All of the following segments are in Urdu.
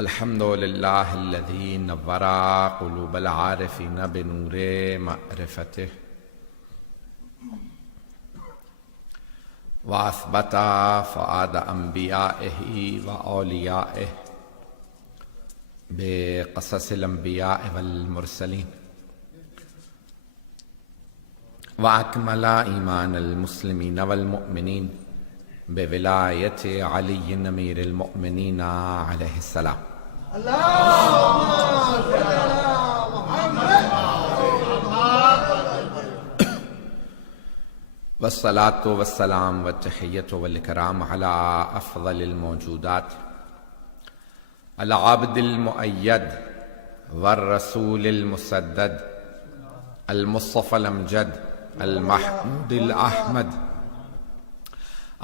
الحمد للہ الذی نور قلوب العارفین بنور معرفتہ واثبت فؤاد انبیائہ واولیائہ بقصص الانبیاء والمرسلین واکمل ایمان المسلمین والمؤمنین بولایت علی امیر المؤمنین علیہ السلام والصلاة والسلام والتحیۃ والاکرام علی افضل الموجودات العبد المؤید والرسول المسدد المصطفى الامجد المحمود الاحمد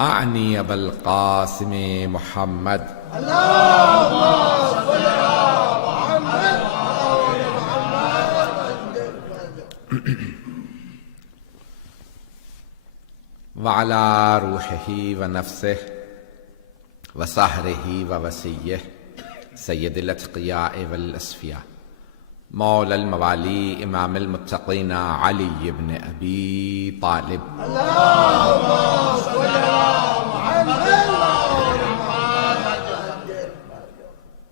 اعنی ابا القاسم محمد وعلى روحه ونفسه وسحره ووسيه سید الاتقیاء والاصفیاء مولا الموالی امام المتقین علی بن ابی طالب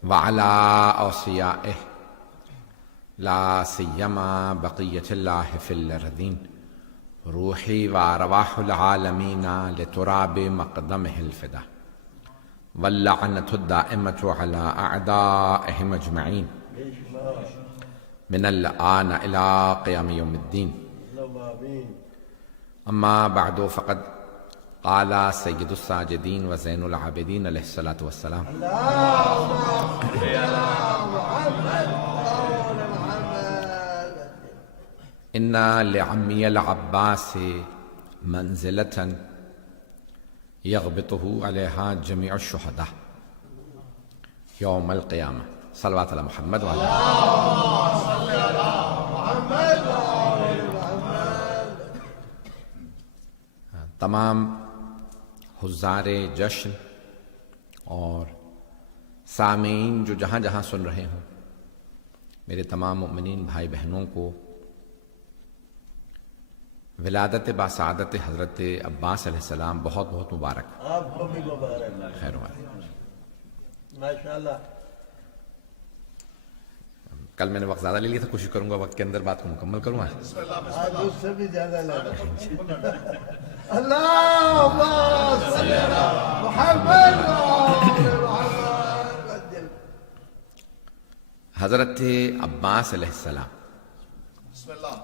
وعلى اوصیائه لا سیما بقیت اللہ فی الارضین روحی وارواح العالمین لتراب مقدمہ الفدا واللعنة الدائمة على أعدائهم أجمعين من الآن إلى قيام يوم الدين. أما بعد فقد قال سيد الساجدين وزين العابدين عليه الصلاة والسلام إن لعمي العباس منزلة يغبطه عليها جميع الشهداء يوم القيامة. صلوات على محمد وعلى تمام حضار جشن اور سامعین جو جہاں جہاں سن رہے ہوں، میرے تمام مؤمنین بھائی بہنوں کو ولادت باسعادت حضرت عباس علیہ السلام بہت بہت مبارک. آپ کو بھی مبارک. خیر ماشاءاللہ. کل میں نے وقت زیادہ لے لیا تھا، کوشش کروں گا وقت کے اندر بات کو مکمل کروں. آج اس سے بھی زیادہ لگا. اللہم صلی علی محمد. حضرت عباس علیہ السلام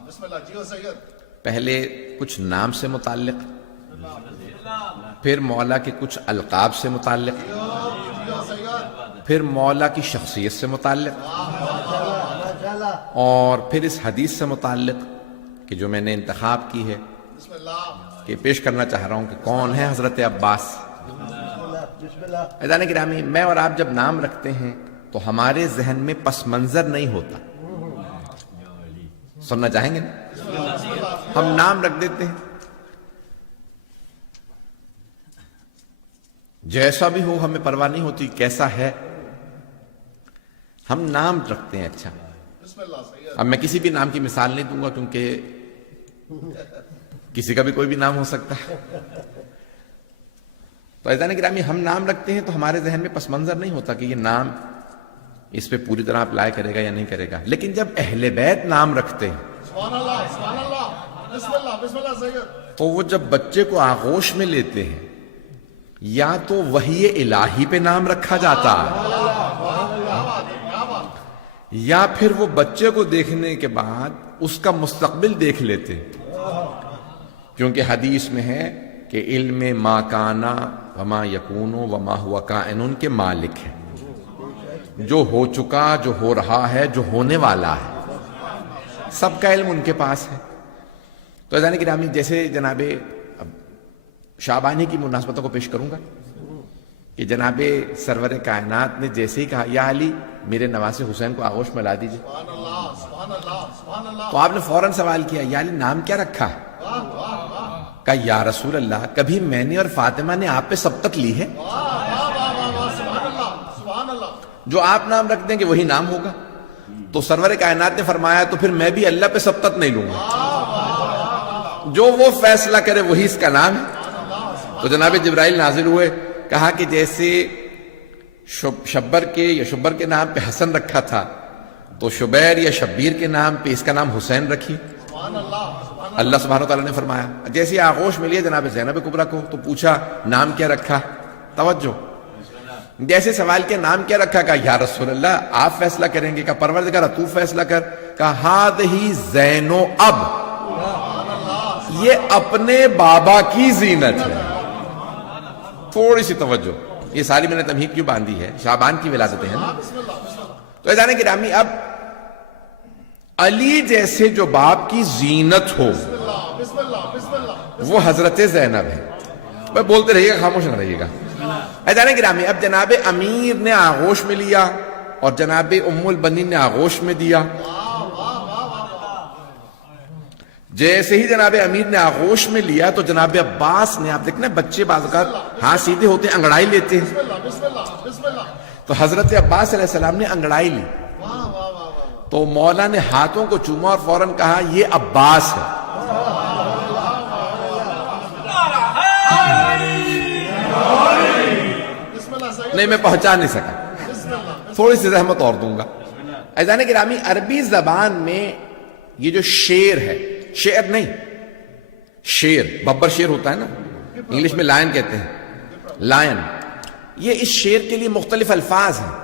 بسم اللہ جی سید. پہلے کچھ نام سے متعلق، پھر مولا کے کچھ القاب سے متعلق، پھر مولا کی شخصیت سے متعلق، اور پھر اس حدیث سے متعلق کہ جو میں نے انتخاب کی ہے کہ پیش کرنا چاہ رہا ہوں کہ کون ہے حضرت عباس. عزیزان گرامی، میں اور آپ جب نام رکھتے ہیں تو ہمارے ذہن میں پس منظر نہیں ہوتا. سننا چاہیں گے نا؟ ہم نام رکھ دیتے ہیں، جیسا بھی ہو ہمیں پرواہ نہیں ہوتی کیسا ہے، ہم نام رکھتے ہیں. اچھا، اب میں کسی بھی نام کی مثال نہیں دوں گا کیونکہ کسی کا بھی کوئی بھی نام ہو سکتا ہے. تو عزیزان گرامی، ہم نام رکھتے ہیں تو ہمارے ذہن میں پس منظر نہیں ہوتا کہ یہ نام اس پہ پوری طرح اپلائی کرے گا یا نہیں کرے گا. لیکن جب اہل بیت نام رکھتے ہیں تو وہ جب بچے کو آغوش میں لیتے ہیں یا تو وحی الہی پہ نام رکھا جاتا ہے، یا پھر وہ بچے کو دیکھنے کے بعد اس کا مستقبل دیکھ لیتے ہیں. کیونکہ حدیث میں ہے کہ علم ما کانا وما یکون وما ہوا کائن کے مالک ہے. جو ہو چکا، جو ہو رہا ہے، جو ہونے والا ہے، سب کا علم ان کے پاس ہے. تو عزیزان گرامی، جیسے جناب شعبانی کی مناسبتوں کو پیش کروں گا کہ جناب سرور کائنات نے جیسے ہی کہا یا علی میرے نواسے حسین کو آغوش میں لا دیجئے، تو آپ نے فوراً سوال کیا یا علی نام کیا رکھا ہے؟ کہا یا رسول اللہ کبھی میں نے اور فاطمہ نے آپ پہ سبقت لی ہے؟ جو آپ نام رکھ دیں گے وہی نام ہوگا. تو سرور کائنات نے فرمایا تو پھر میں بھی اللہ پہ سبقت نہیں لوں گا, جو وہ فیصلہ کرے وہی اس کا نام ہے. تو جناب جبرائیل نازل ہوئے, کہا کہ جیسے شبر کے نام پہ حسن رکھا تھا تو شبیر یا شبیر کے نام پہ اس کا نام حسین رکھی. اللہ سبحانہ وتعالی نے فرمایا. جیسے آغوش میں لیا جناب زینب کبریٰ کو تو پوچھا نام کیا رکھا, توجہ, جیسے سوال کیا نام کیا رکھا, کہا یا رسول اللہ آپ فیصلہ کریں گے, کہا پروردگار تو فیصلہ کر, کہا ہادہی زینو اب, یہ اپنے بابا کی زینت ہے. تھوڑی سی توجہ, یہ ساری میں نے تمہید کیوں باندھی ہے, شعبان کی ولادتیں ہیں نا. تو ایزان گرامی اب علی جیسے جو باپ کی زینت ہو وہ حضرت زینب ہے. بھائی بولتے رہیے گا, خاموش نہ رہیے گا. ایزان گرامی اب جناب امیر نے آغوش میں لیا اور جناب ام البنین نے آغوش میں دیا. جیسے ہی جناب امیر نے آغوش میں لیا تو جناب عباس نے, آپ دیکھنا بچے بعض اوقات ہاتھ سیدھے ہوتے ہیں انگڑائی لیتے ہیں, تو حضرت عباس علیہ السلام نے انگڑائی لی تو مولا نے ہاتھوں کو چوما اور فوراً کہا یہ عباس ہے. نہیں میں پہنچا نہیں سکا, تھوڑی سی زحمت اور دوں گا. ایزان گرامی عربی زبان میں یہ جو شیر ہے, شعر نہیں, شیر, ببر شیر ہوتا ہے نا, انگلش میں لائن کہتے ہیں, لائن, یہ اس شیر کے لیے مختلف الفاظ ہیں.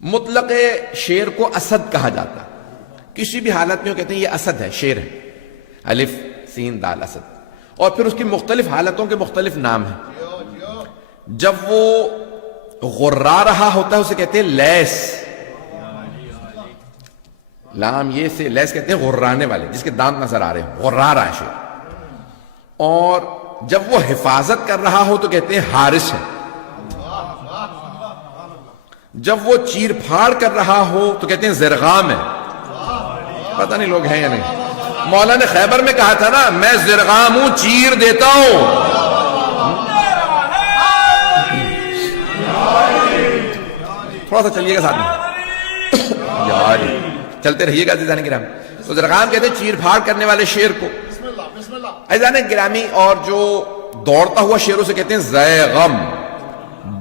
مطلق شیر کو اسد کہا جاتا, کسی بھی حالت میں وہ کہتے ہیں یہ اسد ہے, شیر ہے, الف سین دال اسد. اور پھر اس کی مختلف حالتوں کے مختلف نام ہیں. جب وہ غرا رہا ہوتا ہے اسے کہتے ہیں لیس, لام یہ سے لیس کہتے ہیں غرانے والے, جس کے دانت نظر آ رہے ہیں, غرا رہا ہے شیر. اور جب وہ حفاظت کر رہا ہو تو کہتے ہیں حارس ہے. جب وہ چیر پھاڑ کر رہا ہو تو کہتے ہیں زرغام ہے. پتہ نہیں لوگ ہیں یا نہیں. مولا نے خیبر میں کہا تھا نا میں زرغام ہوں, چیر دیتا ہوں. تھوڑا سا چلیے گا ساتھ میں یار, چلتے رہیے گا عزیزان گرامی. تو زرغام کہتے ہیں چیر پھاڑ کرنے والے شیر کو. عزیزان گرامی اور جو دوڑتا ہوا شیروں سے کہتے ہیں زیغم.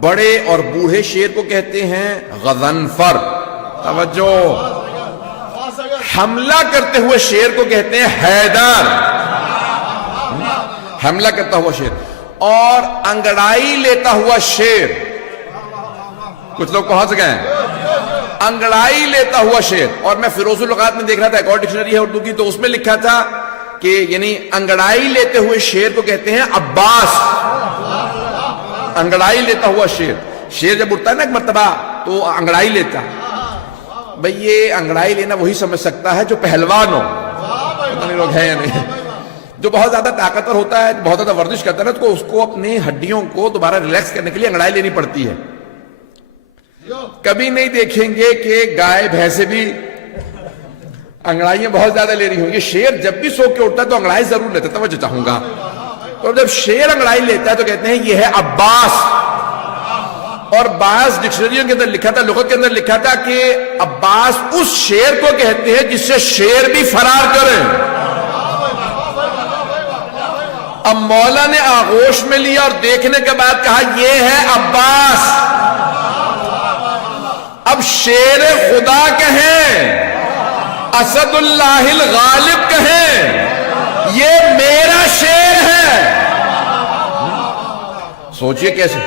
بڑے اور بوڑھے شیر کو کہتے ہیں غضنفر. توجہ, حملہ کرتے ہوئے شیر کو کہتے ہیں حیدر, حملہ کرتا ہوا شیر. اور انگڑائی لیتا ہوا شیر, کچھ لوگ پہنچ گئے ہیں, انگڑائی لیتا ہوا شیر. اور میں فیروز اللغات میں دیکھ رہا تھا, ایک اور ڈکشنری ہے اردو کی, تو اس میں لکھا تھا کہ یعنی انگڑائی لیتے ہوئے شیر کو کہتے ہیں عباس. انگڑائی لیتا ہوا شیر, شیر جب اٹھتا ہے نا ایک مرتبہ تو انگڑائی لیتا. بھئی یہ انگڑائی لینا وہی سمجھ سکتا ہے جو پہلوان ہو, پتہ نہیں لوگ ہیں یا نہیں. جو بہت زیادہ طاقتور ہوتا ہے, بہت زیادہ ورزش کرتا ہے نا, تو اس کو اپنی ہڈیوں کو دوبارہ ریلیکس کرنے کے لیے انگڑائی لینی پڑتی ہے. کبھی نہیں دیکھیں گے کہ گائے بھینسیں بھی انگڑائیاں بہت زیادہ لے رہی ہوں. یہ شیر جب بھی سو کے اٹھتا ہے تو انگڑائی ضرور لیتا ہے, توجہ چاہوں گا. اور جب شیر انگڑائی لیتا ہے تو کہتے ہیں یہ ہے عباس. اور بعض ڈکشنریوں کے اندر لکھا تھا, لغت کے اندر لکھا تھا کہ عباس اس شیر کو کہتے ہیں جس سے شیر بھی فرار کرے. اب مولا نے آغوش میں لیا اور دیکھنے کے بعد کہا یہ ہے عباس. اب شیر خدا کہیں, اسد اللہ الغالب کہیں, یہ میرا شیر ہے. سوچئے کیسے.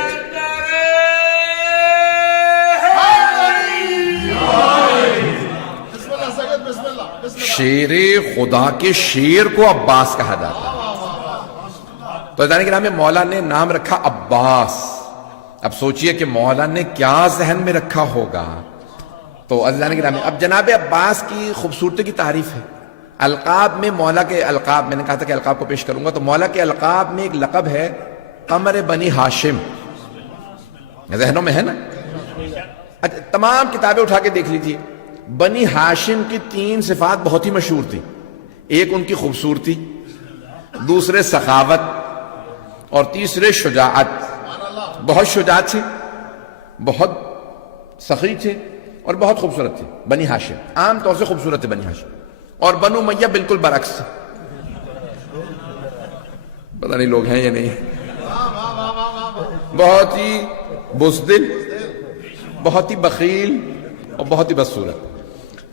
شیر خدا کے شیر کو عباس کہا جاتا ہے. تو جانے کے نام میں مولا نے نام رکھا عباس. اب سوچئے کہ مولا نے کیا ذہن میں رکھا ہوگا. تو عزیزان گرامی اب جناب عباس کی خوبصورتی کی تعریف ہے. القاب میں مولا کے القاب, میں نے کہا تھا کہ القاب کو پیش کروں گا, تو مولا کے القاب میں ایک لقب ہے قمر بنی ہاشم. ذہنوں میں ہے نا. تمام کتابیں اٹھا کے دیکھ لیجیے, بنی ہاشم کی 3 صفات بہت ہی مشہور تھی. ایک ان کی خوبصورتی, دوسرے سخاوت, اور تیسرے شجاعت. بہت شجاعت تھی. بہت سخی تھے اور بہت خوبصورت تھے. بنی ہاشم عام طور سے خوبصورت تھے بنی ہاشم, اور بنو امیہ بالکل برعکس. پتہ نہیں لوگ ہیں یا نہیں. بہت ہی بزدل, بہت ہی بخیل اور بہت ہی بدصورت.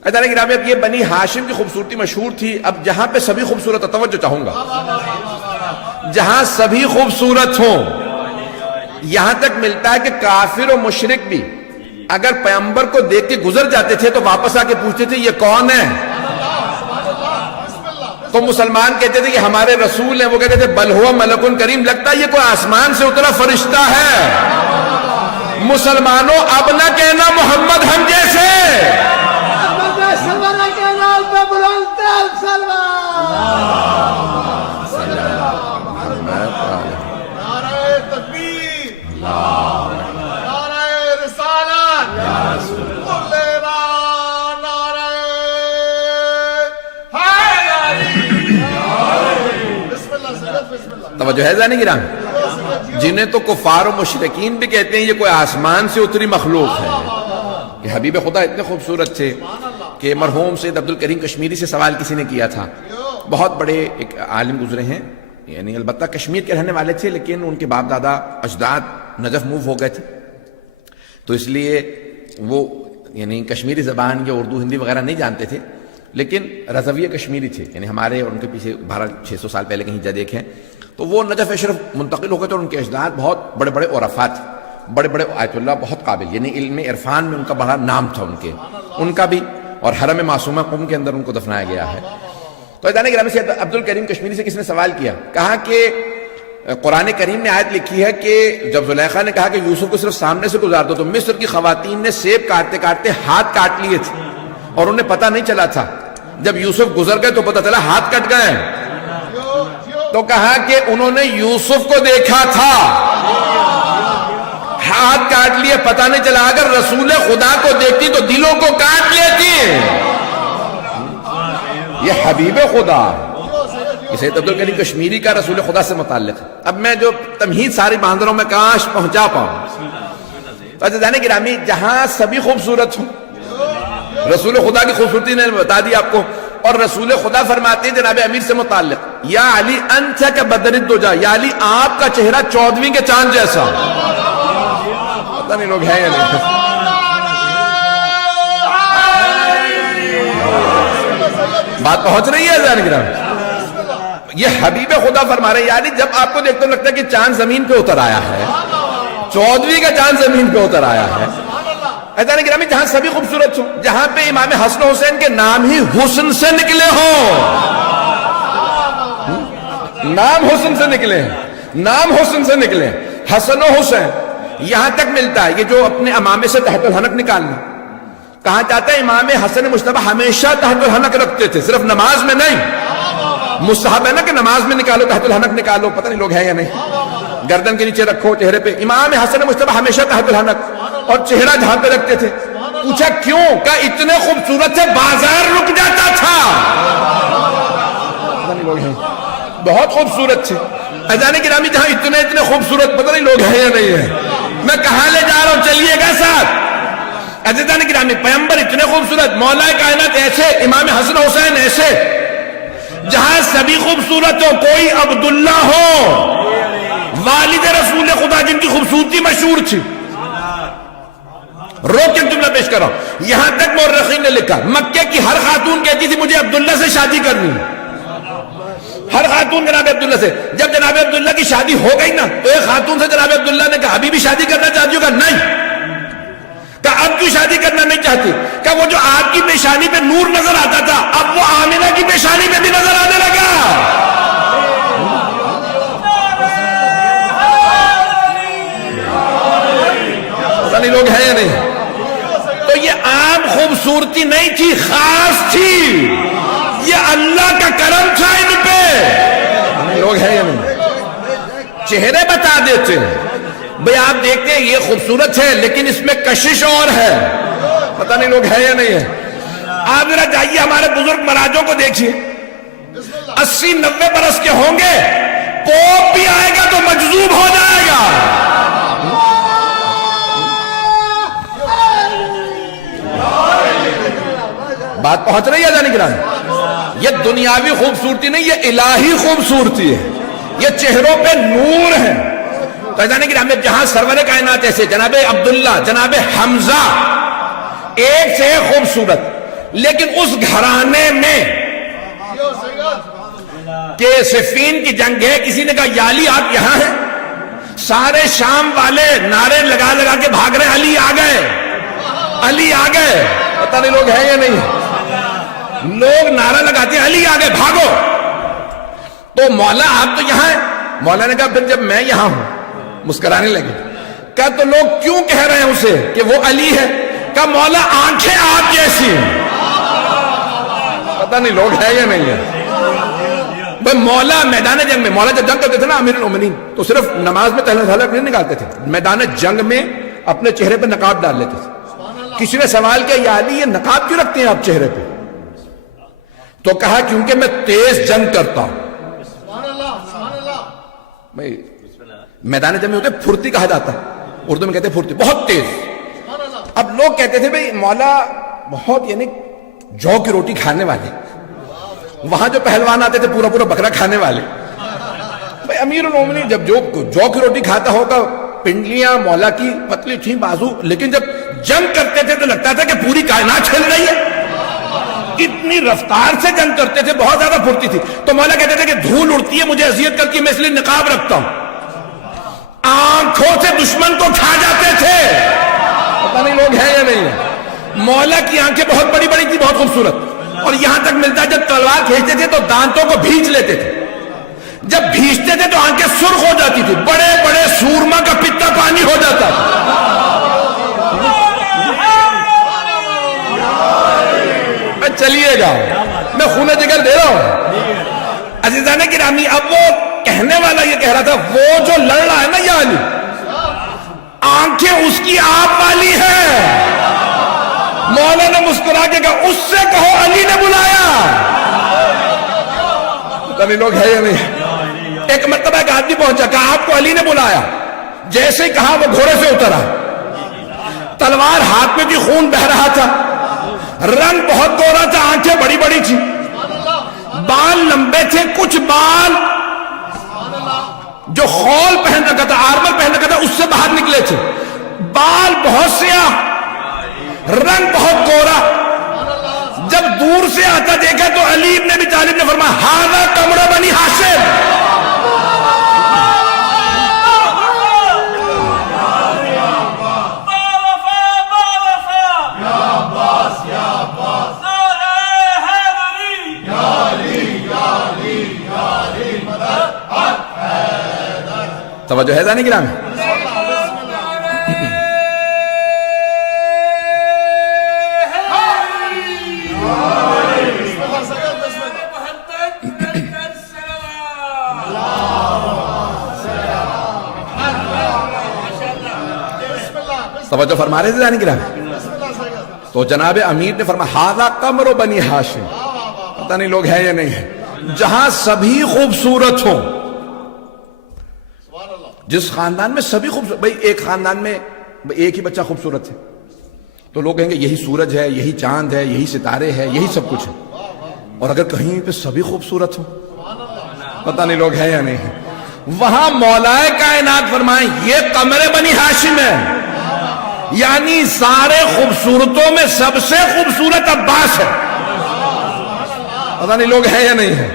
ادارے گرامی, اب یہ بنی ہاشم کی خوبصورتی مشہور تھی. اب جہاں پہ سبھی خوبصورت, توجہ چاہوں گا, جہاں سبھی خوبصورت ہوں, یہاں تک ملتا ہے کہ کافر و مشرک بھی اگر پیغمبر کو دیکھ کے گزر جاتے تھے تو واپس آ کے پوچھتے تھے یہ کون ہے. تو مسلمان کہتے تھے کہ ہمارے رسول ہیں, وہ کہتے تھے بل ہوا ملک کریم, لگتا ہے یہ کوئی آسمان سے اترا فرشتہ ہے. مسلمانوں اب نہ کہنا محمد ہم جیسے, توجہ ہے ذہن گرام, جنہیں تو کفار و مشرکین بھی کہتے ہیں یہ کوئی آسمان سے اتری مخلوق ہے. کہ حبیب خدا اتنے خوبصورت تھے کہ مرحوم سید عبد الکریم کشمیری سے سوال کسی نے کیا تھا. بہت بڑے ایک عالم گزرے ہیں, یعنی البتہ کشمیر کے رہنے والے تھے لیکن ان کے باپ دادا اجداد نجف موو ہو گئے تھے, تو اس لیے وہ یعنی کشمیری زبان یا اردو ہندی وغیرہ نہیں جانتے تھے, لیکن رضویہ کشمیری تھے, یعنی ہمارے اور ان کے پیچھے 1200-600 سال پہلے کہیں جا دیکھیں تو وہ نجف اشرف منتقل ہو گئے تھے, اور ان کے اجداد بہت بڑے بڑے عرفاء تھے, بڑے بڑے آیت اللہ, بہت قابل, یعنی علم عرفان میں ان کا بڑا نام تھا ان کا بھی, اور حرم معصومہ قم کے اندر ان کو دفنایا گیا ہے. تو ادانے گرامی سے عبد الکریم کشمیری سے کس نے سوال کیا, کہا کہ قرآن کریم نے آیت لکھی ہے کہ جب زلیخا نے کہا کہ یوسف کو صرف سامنے سے گزار دو, تو مصر کی خواتین نے سیب کاٹتے کاٹتے ہاتھ کاٹ لیے تھے اور انہیں پتہ نہیں چلا تھا. جب یوسف گزر گئے تو پتہ چلا ہاتھ کٹ گئے. تو کہا کہ انہوں نے یوسف کو دیکھا تھا, ہاتھ کاٹ لیے, پتہ نہیں چلا. اگر رسول خدا کو دیکھتی تو دلوں کو کاٹ لیتی. یہ حبیب خدا سید عبد الکریم کشمیری کا رسول خدا سے متعلق ہے. اب میں جو تمہید ساری باندھ رہا ہوں میں کاش پہنچا پاؤں. تو عزیزان گرامی, جہاں سبھی خوبصورت ہوں, رسول خدا کی خوبصورتی نے بتا دی آپ کو, اور رسول خدا فرماتے ہیں جناب امیر سے متعلق, یا علی انت کا بدر الدجا, یا علی آپ کا چہرہ 14ویں کے چاند جیسا. پتہ نہیں لوگ ہیں یا نہیں. بات پہنچ رہی ہے عزیزان گرامی. یہ حبیب خدا فرما رہے ہیں, یعنی جب آپ کو دیکھتے لگتا ہے کہ چاند زمین پہ اتر آیا ہے, 14ویں کا چاند زمین پہ اتر آیا ہے. عزیزان گرامی, جہاں سبھی خوبصورت ہوں, جہاں پہ امام حسن و حسین کے نام ہی حسن سے نکلے ہوں, نام حسن سے نکلے ہیں, نام حسن سے نکلے ہیں, حسن و حسین, یہاں تک ملتا ہے. یہ جو اپنے امامے سے تحت الحنک نکالنا, کہا جاتا ہے امام حسن مجتبی ہمیشہ تحت الحنک رکھتے تھے, صرف نماز میں نہیں. مستحب ہے نا کہ نماز میں نکالو, تحت الحنک نکالو, پتہ نہیں لوگ ہیں یا نہیں. گردن کے نیچے رکھو, چہرے پہ. امام حسن مجتبی ہمیشہ تحت الحنک, اور چہرہ جہاں پہ رکھتے تھے. پوچھا کیوں, کہ اتنے خوبصورت سے بازار رک جاتا تھا. پتہ نہیں لوگ ہیں, بہت خوبصورت تھے. عزیزان گرامی, جہاں اتنے خوبصورت, پتہ نہیں لوگ ہیں یا نہیں ہیں. میں کہاں لے جا رہا ہوں, چلیے گا ساتھ. عزیزان گرامی, پیغمبر اتنے خوبصورت, مولا کائنات ایسے, امام حسن حسین ایسے. جہاں سبھی خوبصورت ہو, کوئی عبداللہ ہو, والد رسول خدا جن کی خوبصورتی مشہور تھی. روک کے جملہ پیش کر رہا ہوں. یہاں تک مورخین نے لکھا, مکے کی ہر خاتون کہتی تھی مجھے عبداللہ سے شادی کرنی. ہر خاتون جناب عبداللہ سے. جب جناب عبداللہ کی شادی ہو گئی نا, تو ایک خاتون سے جناب عبداللہ نے کہا ابھی بھی شادی کرنا چاہتی ہو؟ کہا نہیں. کہا اب کیوں شادی کرنا نہیں چاہتی؟ کہا وہ جو آپ کی پیشانی پہ نور نظر آتا تھا, اب وہ آمنہ کی پیشانی پہ بھی نظر آنے لگا. پتہ نہیں لوگ ہیں یا نہیں. تو یہ عام خوبصورتی نہیں تھی, خاص تھی. یہ اللہ کا کرم تھا ان پہ. لوگ ہیں یا نہیں. چہرے بتا دیتے ہیں بھئی, آپ دیکھتے ہیں یہ خوبصورت ہے لیکن اس میں کشش اور ہے. پتہ نہیں لوگ ہیں یا نہیں ہے. آپ ذرا جائیے ہمارے بزرگ مراجوں کو دیکھیے, 80-90 برس کے ہوں گے, پوپ بھی آئے گا تو مجذوب ہو جائے گا. بات پہنچ رہی ہے جانی گرامی؟ یہ دنیاوی خوبصورتی نہیں، یہ الہی خوبصورتی ہے، یہ چہروں پہ نور ہے۔ تو جانے گرامی جہاں سرور کائنات ایسے جناب عبداللہ، جناب حمزہ ایک سے ایک خوبصورت، لیکن اس گھرانے میں کہ صفین کی جنگ ہے، کسی نے کہا یا علی آپ یہاں ہیں، سارے شام والے نعرے لگا لگا کے بھاگ رہے، علی آ گئے، علی آ گئے، پتہ نہیں لوگ ہیں یا نہیں، لوگ نعرہ لگاتے ہیں علی آ گئے بھاگو۔ تو مولا آپ تو یہاں ہیں، مولا نے کہا پھر جب میں یہاں ہوں، مسکرانے لگے، کہا تو لوگ کیوں کہہ رہے ہیں اسے کہ وہ علی ہے؟ کہا مولا آنکھیں آپ جیسی ہیں۔ پتہ نہیں لوگ ہیں یا نہیں ہے۔ بھئی مولا میدان جنگ میں، مولا جب جنگ کرتے تھے نا امیر المومنین، تو صرف نماز میں تہلا تھالک نہیں نکالتے تھے، میدان جنگ میں اپنے چہرے پہ نقاب ڈال لیتے تھے۔ کسی نے سوال کیا یا علی یہ نقاب کیوں رکھتے ہیں آپ چہرے پہ؟ تو کہا کیونکہ میں تیز جنگ کرتا ہوں۔ بھئی میدان جنگ میں ہوتے پھرتی کہا جاتا ہے، اردو میں کہتے ہیں پھرتی، بہت تیز۔ اب لوگ کہتے تھے بھئی مولا بہت یعنی جو کی روٹی کھانے والے، وہاں جو پہلوان آتے تھے پورا پورا بکرا کھانے والے۔ بھئی امیر المومنین جب جو کی روٹی کھاتا ہوگا، پنڈلیاں مولا کی پتلی تھیں بازو، لیکن جب جنگ کرتے تھے تو لگتا تھا کہ پوری کائنات چل رہی ہے، اتنی رفتار سے جنگ کرتے تھے، بہت زیادہ پھرتی تھی۔ تو مولا کہتے تھے کہ دھول اڑتی ہے، مجھے اذیت کرتی ہے، میں اس لیے نقاب رکھتا ہوں۔ آنکھوں سے دشمن کو کھا جاتے تھے، پتہ نہیں لوگ ہیں یا نہیں ہے۔ مولا کی آنکھیں بہت بڑی بڑی تھی، بہت خوبصورت، اور یہاں تک ملتا ہے جب تلوار کھینچتے تھے تو دانتوں کو بھینچ لیتے تھے، جب بھینچتے تھے تو آنکھیں سرخ ہو جاتی تھی، بڑے بڑے سورما کا پتا پانی ہو جاتا تھا۔ چلیے گا، میں خون جگر دے رہا ہوں عزیزان گرامی۔ اب وہ کہنے والا یہ کہہ رہا تھا وہ جو لڑ رہا ہے نا یا علی، آنکھیں اس کی آپ والی ہے۔ مولا نے مسکرا کے کہا اس سے کہو علی نے بلایا۔ پتہ نہیں لوگ ہے یا نہیں۔ ایک مرتبہ ایک آدمی پہنچا، کہا آپ کو علی نے بلایا، جیسے ہی کہا وہ گھوڑے سے اترا، تلوار ہاتھ میں تھی، خون بہ رہا تھا، رنگ بہت گورا تھا، آنکھیں بڑی بڑی تھی، بال لمبے تھے، کچھ بال جو خول پہن رکھا تھا، آرمر پہن رکھا تھا، اس سے باہر نکلے تھے، بال بہت سیاہ، رنگ بہت گورا۔ جب دور سے آتا دیکھا تو علی ابن ابی طالب نے فرمایا ھذا قمر بنی ہاشم۔ توجہ ہے جانے گرامی؟ توجہ فرما رہے تھے جانے گرامی؟ تو جناب امیر نے فرمایا ھذا قمر بنی ہاشم۔ پتہ نہیں لوگ ہیں یا نہیں ہیں۔ جہاں سبھی خوبصورت ہوں، جس خاندان میں سبھی خوبصورت، بھئی ایک خاندان میں ایک ہی بچہ خوبصورت ہے تو لوگ کہیں گے یہی سورج ہے، یہی چاند ہے، یہی ستارے ہے، یہی سب کچھ ہے۔ اور اگر کہیں پہ سبھی خوبصورت ہوں، پتہ نہیں لوگ ہیں یا نہیں ہیں۔ وہاں مولا کائنات فرمائیں یہ قمر بنی ہاشم ہے، یعنی سارے خوبصورتوں میں سب سے خوبصورت عباس ہے۔ پتہ نہیں لوگ ہیں یا نہیں ہیں۔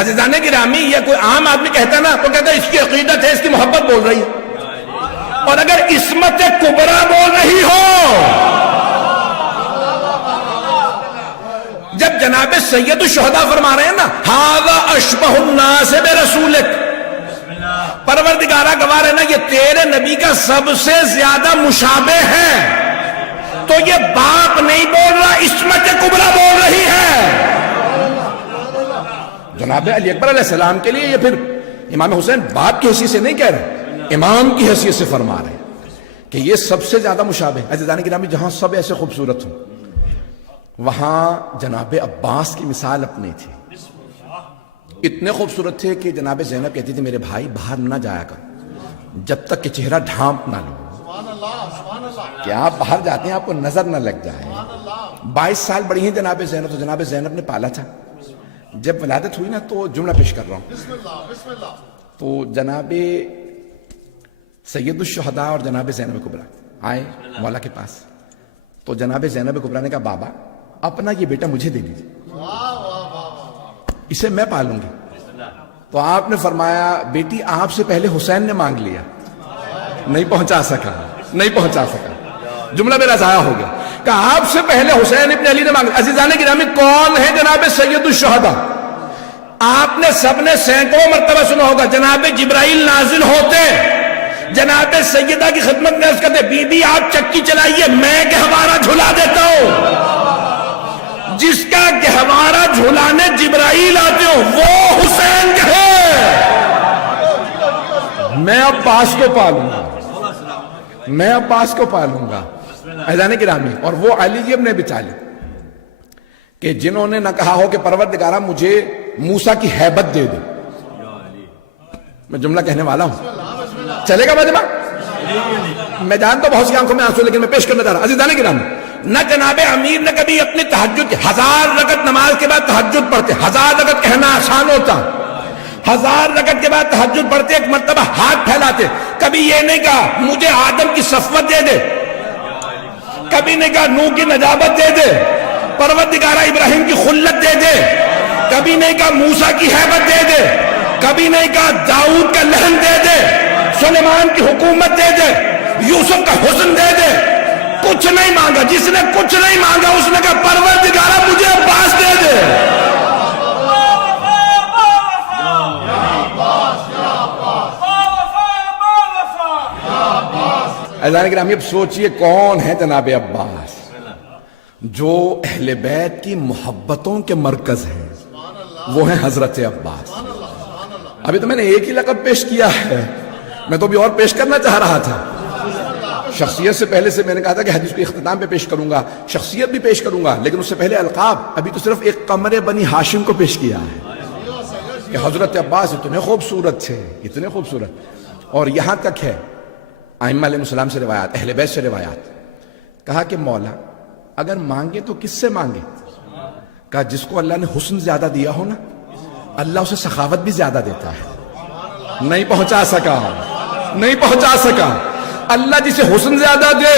عزیزان گرامی یہ کوئی عام آدمی کہتا ہے نا تو کہتا ہے اس کی عقیدت ہے، اس کی محبت بول رہی ہے، اور اگر عصمت کبریٰ بول رہی ہو، جب جناب سید الشہداء فرما رہے ہیں نا ھذا اشبہ الناس برسولک، پروردگارہ گواہ ہے نا یہ تیرے نبی کا سب سے زیادہ مشابہ ہے، تو یہ باپ نہیں بول رہا، عصمت کبریٰ بول رہی ہے۔ جناب علی اکبر علیہ السلام کے لیے یہ پھر امام حسین باپ کی حیثیت سے نہیں کہہ رہے، امام کی حیثیت سے فرما رہے ہیں کہ یہ سب سے زیادہ مشابہ ہے۔ عزیزان گرامی جہاں سب ایسے خوبصورت ہوں، وہاں جناب عباس کی مثال اپنی تھی، اتنے خوبصورت تھے کہ جناب زینب کہتی تھی میرے بھائی باہر نہ جایا کر جب تک کہ چہرہ ڈھانپ نہ لو، کہ آپ باہر جاتے ہیں آپ کو نظر نہ لگ جائے، 22 سال بڑی ہیں جناب زینب، تو جناب زینب نے پالا تھا. جب ولادت ہوئی نا تو جملہ پیش کر رہا ہوں. بسم اللہ بسم اللہ. تو جناب سید الشہداء اور جناب زینب کبریٰ آئے مولا کے پاس. تو جناب زینب کبریٰ نے کہا بابا اپنا یہ بیٹا مجھے دے دیجیے، اسے میں پالوں گی. تو آپ نے فرمایا بیٹی آپ سے پہلے حسین نے مانگ لیا، نہیں پہنچا سکا. جملہ میرا ضائع ہو گیا. کہا آپ سے پہلے حسین ابن علی نے مانگ لیا. عزیزان گرامی کون ہے جناب سید الشہداء؟ آپ نے سب نے سینکڑوں مرتبہ سنا ہوگا جناب جبرائیل نازل ہوتے جناب سیدہ کی خدمت میں عرض کرتے بی بی آپ چکی چلائیے میں گہوارہ جھلا دیتا ہوں. جس کا گہوارہ جھلانے جبرائیل آتے ہو وہ حسین کہے میں عباس کو پالوں گا. عزیزان گرامی اور وہ علی ابن ابی طالب کہ جنہوں نے نہ کہا ہو کہ پروردگارہ مجھے موسیٰ کی ہیبت دے دے. میں جملہ کہنے والا ہوں، چلے گا مجمع؟ میں جانتا ہوں بہت سی آنکھوں میں آنسو، لیکن میں پیش کرنا چاہ رہا. عزیزان گرامی نہ جناب امیر نے کبھی اپنی تہجد 1000 رکعت نماز کے بعد تہجد پڑھتے. 1000 رکعت کہنا آسان ہوتا، 1000 رکعت کے بعد تہجد پڑھتے ایک مرتبہ ہاتھ پھیلاتے. کبھی یہ نہیں کہا مجھے آدم کی صفوت دے دے، کبھی نہیں کہا نوح کی نجابت دے دے، پروردگارہ ابراہیم کی خلت دے دے، کبھی نہیں کہا موسیٰ کی ہیبت دے دے، کبھی نہیں کہا داؤد کا لہن دے دے، سلیمان کی حکومت دے دے، یوسف کا حسن دے دے. کچھ نہیں مانگا. جس نے کچھ نہیں مانگا اس نے کہا پروردگارہ مجھے عباس دے دے. عزیزان گرامی اب سوچئے کون ہے جناب عباس جو اہل بیت کی محبتوں کے مرکز ہیں، وہ ہیں حضرت عباس. ابھی تو میں نے ایک ہی لقب پیش کیا ہے، میں تو بھی اور پیش کرنا چاہ رہا تھا. شخصیت سے پہلے سے میں نے کہا تھا کہ حدیث کو اختتام پہ پیش کروں گا، شخصیت بھی پیش کروں گا، لیکن اس سے پہلے القاب. ابھی تو صرف ایک قمر بنی ہاشم کو پیش کیا ہے کہ حضرت عباس اتنے خوبصورت تھے، اتنے خوبصورت. اور یہاں تک ہے ائمہ علیہ السلام سے روایات، اہل بیت سے روایات، کہا کہ مولا اگر مانگے تو کس سے مانگے؟ کہا جس کو اللہ نے حسن زیادہ دیا ہو نا اللہ اسے سخاوت بھی زیادہ دیتا ہے. نہیں پہنچا سکا. اللہ جسے حسن زیادہ دے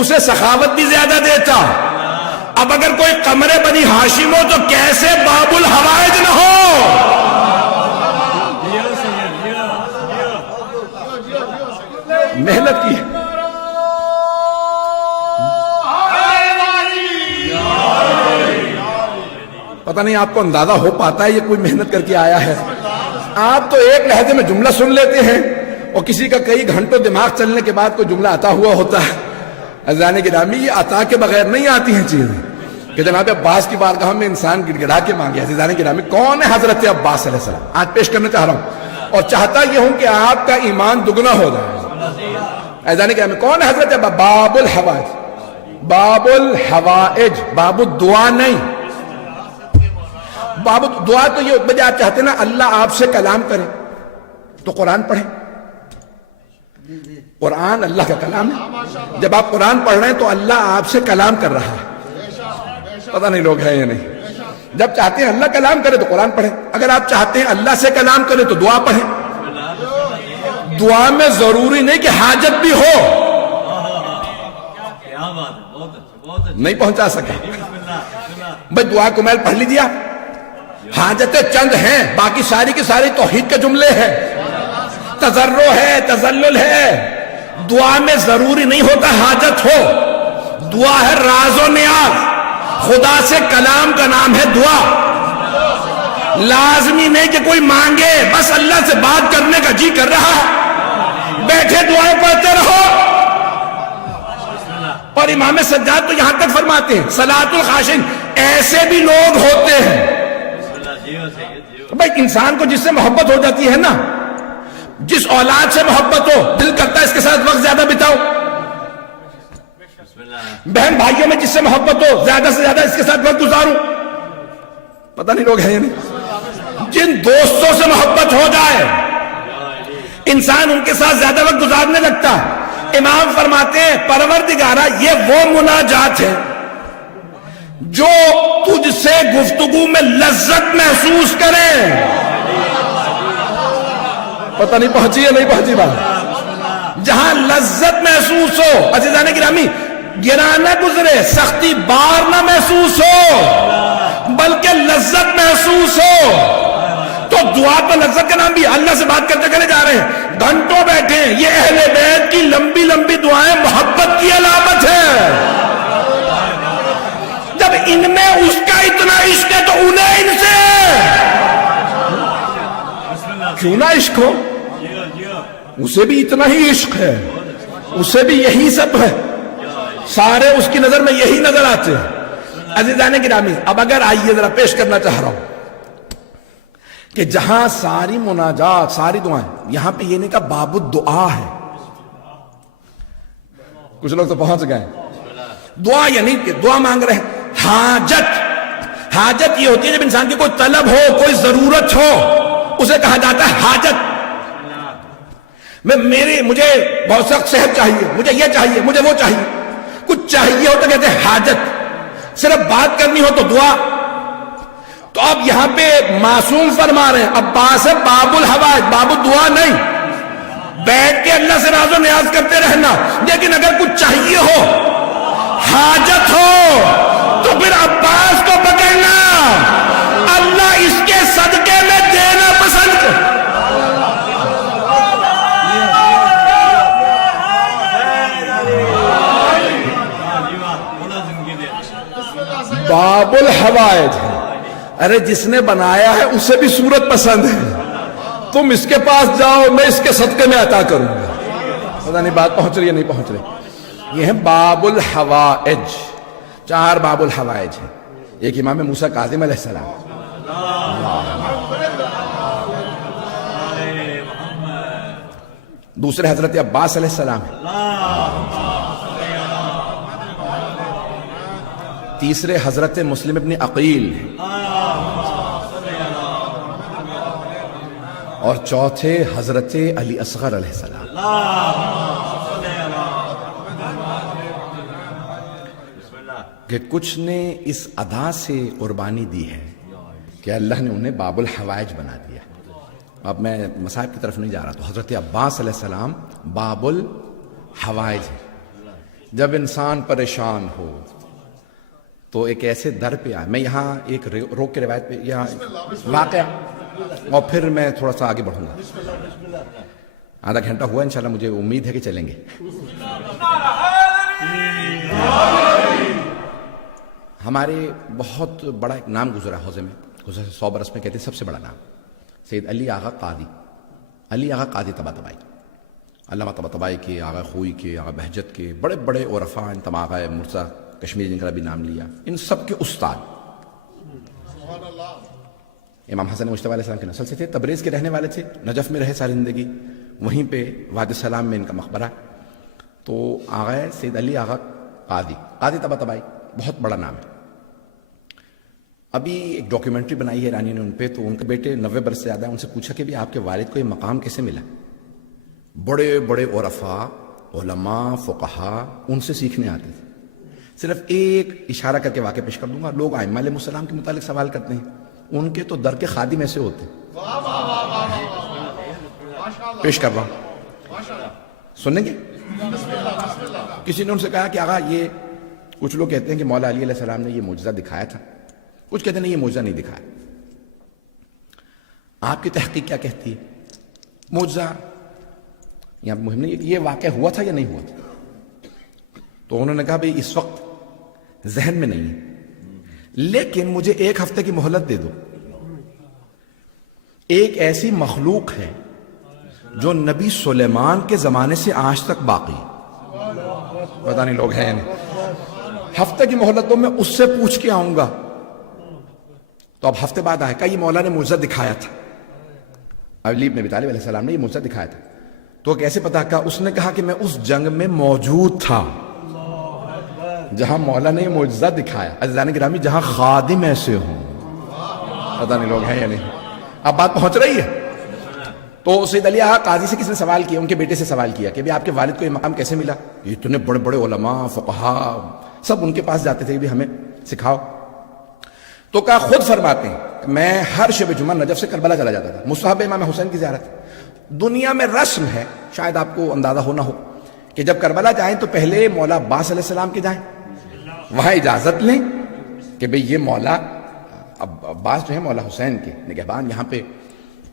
اسے سخاوت بھی زیادہ دیتا. اب اگر کوئی قمر بنی ہاشم ہو تو کیسے باب الحوائج نہ ہو؟ محنت کی پتہ نہیں آپ کو اندازہ ہو پاتا ہے یہ کوئی محنت کر کے آیا ہے. آپ تو ایک لہجے میں جملہ سن لیتے ہیں اور کسی کا کئی گھنٹوں دماغ چلنے کے بعد کوئی جملہ عطا ہوا ہوتا ہے. عزیزان گرامی یہ عطا کے بغیر نہیں آتی ہیں چیزیں کہ جناب عباس کی بارگاہ میں انسان گڑ گڑا کے مانگے. عزیزان گرامی کون ہے حضرت عباس علیہ السلام؟ آج پیش کرنا چاہ رہا ہوں اور چاہتا یہ ہوں کہ آپ کا ایمان دگنا ہو جائے. عزیزان گرامی کون ہے حضرت عباس؟ باب الحوائج، باب الحوائج، باب الدعا نہیں. باب دعا تو یہ بجائے آپ چاہتے ہیں نا اللہ آپ سے کلام کرے تو قرآن پڑھیں. قرآن اللہ کا کلام ہے. جب آپ قرآن پڑھ رہے ہیں تو اللہ آپ سے کلام کر رہا ہے. پتہ نہیں لوگ ہیں یا نہیں. جب چاہتے ہیں اللہ کلام کرے تو قرآن پڑھیں. اگر آپ چاہتے ہیں اللہ سے کلام کرے تو دعا پڑھیں. دعا میں ضروری نہیں کہ حاجت بھی ہو. نہیں پہنچا سکا بھائی دعا کو میں پڑھ لیجیے. حاجتیں چند ہیں، باقی ساری کی ساری توحید کے جملے ہیں. تضرع ہے، تذلل ہے. دعا میں ضروری نہیں ہوتا حاجت ہو. دعا ہے راز و نیاز. خدا سے کلام کا نام ہے دعا. لازمی نہیں کہ کوئی مانگے بس اللہ سے بات کرنے کا جی کر رہا ہے بیٹھے دعائیں پڑھتے رہو. اور امام سجاد تو یہاں تک فرماتے ہیں صلاۃ الخاشعین، ایسے بھی لوگ ہوتے ہیں بھائی انسان کو جس سے محبت ہو جاتی ہے نا، جس اولاد سے محبت ہو دل کرتا ہے اس کے ساتھ وقت زیادہ بتاؤ. بہن بھائیوں میں جس سے محبت ہو زیادہ سے زیادہ اس کے ساتھ وقت گزاروں. پتہ نہیں لوگ ہیں یا نہیں. جن دوستوں سے محبت ہو جائے انسان ان کے ساتھ زیادہ وقت گزارنے لگتا. امام فرماتے ہیں پروردگارہ یہ وہ مناجات ہے جو تجھ سے گفتگو میں لذت محسوس کرے. پتہ نہیں پہنچی یا نہیں پہنچی بات. جہاں لذت محسوس ہو عزیزان گرامی، گرا نہ گزرے، سختی بار نہ محسوس ہو بلکہ لذت محسوس ہو. تو دعا تو لذت کا نام بھی. اللہ سے بات کرتے چلے جا رہے ہیں، گھنٹوں بیٹھے ہیں. یہ اہل بیت کی لمبی لمبی دعائیں محبت کی علامت ہے. جب ان میں اس کا اتنا عشق ہے تو انہیں ان سے کیوں نہ عشق ہو. اسے بھی اتنا ہی عشق ہے، اسے بھی یہی سب ہے، سارے اس کی نظر میں یہی نظر آتے ہیں. عزیزان گرامی، اب اگر آئیے ذرا پیش کرنا چاہ رہا ہوں کہ جہاں ساری مناجات، ساری دعائیں، یہاں پہ یہ نہیں کہا باب الدعا ہے. کچھ لوگ تو پہنچ گئے. دعا یعنی کہ دعا مانگ رہے ہیں. حاجت یہ ہوتی ہے جب انسان کی کوئی طلب ہو، کوئی ضرورت ہو، اسے کہا جاتا ہے حاجت. مجھے بہت سخت صحت چاہیے، مجھے یہ چاہیے، مجھے وہ چاہیے، کچھ چاہیے ہو تو کہتے ہیں حاجت. صرف بات کرنی ہو تو دعا. تو اب یہاں پہ معصوم فرما رہے ہیں عباس ہے باب الحوائج، باب الدعا نہیں. بیٹھ کے اللہ سے راز و نیاز کرتے رہنا، لیکن اگر کچھ چاہیے ہو، حاجت ہو، تو پھر عباس کو پکڑنا. اللہ اس کے صدقے میں دینا پسند کرتا. باب الحوائج ہے. ارے جس نے بنایا ہے اسے بھی صورت پسند ہے. تم اس کے پاس جاؤ، میں اس کے صدقے میں عطا کروں گا. پتہ نہیں بات پہنچ رہی ہے نہیں پہنچ رہی. یہ ہے باب الحوائج. 4 باب الحوائج ہے. ایک امام موسیٰ کاظم علیہ السلام، دوسرے حضرت عباس علیہ السلام ہے، تیسرے حضرت مسلم ابن عقیل ہے، اور چوتھے حضرت علی اصغر علیہ السلام. کہ کچھ نے اس ادا سے قربانی دی ہے کہ اللہ نے انہیں باب الحوائج بنا دیا. اب میں مصائب کی طرف نہیں جا رہا. تو حضرت عباس علیہ السلام باب الحوائج ہے. جب انسان پریشان ہو تو ایک ایسے در پہ آئے. میں یہاں ایک روک کے روایت پہ یہاں واقعہ، اور پھر میں تھوڑا سا آگے بڑھوں گا. آدھا گھنٹہ ہوا انشاءاللہ، مجھے امید ہے کہ چلیں گے. ہمارے بہت بڑا ایک نام گزرا حوزے میں، گزرا 100 برس میں، کہتے ہیں سب سے بڑا نام سید علی آغا قادی. علی آغا قادی طباطبائی، علامہ طباطبائی کے، آغا خوئی کے، آغا بہجت کے، بڑے بڑے عرفاء، انتم آغا مرزا کشمیر جن کا بھی نام لیا، ان سب کے استاد. امام حسن مجتبیٰ علیہ السلام کے نسل سے تھے، تبریز کے رہنے والے تھے، نجف میں رہے ساری زندگی، وہیں پہ وادی السلام میں ان کا مقبرہ. تو آغا سید علی آغا قادی، قادی طباطبائی بہت بڑا نام ہے. ابھی ایک ڈاکیومنٹری بنائی ہے ایرانی نے ان پہ. تو ان کے بیٹے 90 برس سے زیادہ، ان سے پوچھا کہ بھی آپ کے والد کو یہ مقام کیسے ملا. بڑے بڑے عرفاء، علماء، فقہاء ان سے سیکھنے آتے تھے. صرف ایک اشارہ کر کے واقعہ پیش کر دوں گا. لوگ ائمہ علیہ السلام کے متعلق سوال کرتے ہیں، ان کے تو در کے خادم ایسے ہوتے. پیش کر رہا ہوں، سنیں گے. کسی نے ان سے کہا کہ آقا یہ کچھ لوگ کہتے ہیں کہ مولا علی علیہ السلام نے یہ معجزہ دکھایا تھا، کچھ کہتے ہیں نہیں یہ معجزہ نہیں دکھایا. آپ کی تحقیق کیا کہتی ہے؟ معجزہ یہاں مہم نہیں، یہ واقعہ ہوا تھا یا نہیں ہوا تھا. تو انہوں نے کہا بھئی اس وقت ذہن میں نہیں ہے، لیکن مجھے 1 ہفتے کی مہلت دے دو. ایک ایسی مخلوق ہے جو نبی سلیمان کے زمانے سے آج تک باقی ہے. پتہ نہیں لوگ ہیں نہیں. ہفتے کی مہلت دو، میں اس سے پوچھ کے آؤں گا. تو اب ہفتے بعد آئے، کہا یہ مولا نے معجزہ دکھایا تھا. علی بن ابی طالب علیہ السلام نے یہ معجزہ دکھایا تھا. تو کیسے پتا؟ کہا اس نے کہا کہ میں اس جنگ میں موجود تھا جہاں مولا نے یہ معجزہ دکھایا. عزیزان گرامی، جہاں خادم ایسے ہوں، پتہ نہیں لوگ ہیں یا نہیں. اب بات پہنچ رہی ہے. تو سید علی آغا قاضی سے کس نے سوال کیا؟ ان کے بیٹے سے سوال کیا کہ آپ کے والد کو یہ مقام کیسے ملا. اتنے بڑے بڑے علماء، فقہاء سب ان کے پاس جاتے تھے کہ ہمیں سکھاؤ. تو کہا خود فرماتے ہیں کہ میں ہر شب جمعہ نجف سے کربلا چلا جاتا تھا, مستحب امام حسین کی زیارت. دنیا میں رسم ہے, شاید آپ کو اندازہ ہونا ہو, کہ جب کربلا جائیں تو پہلے مولا عباس علیہ السلام کے جائیں, وہاں اجازت لیں کہ بھئی یہ مولا عباس جو ہے مولا حسین کے نگہبان, یہاں پہ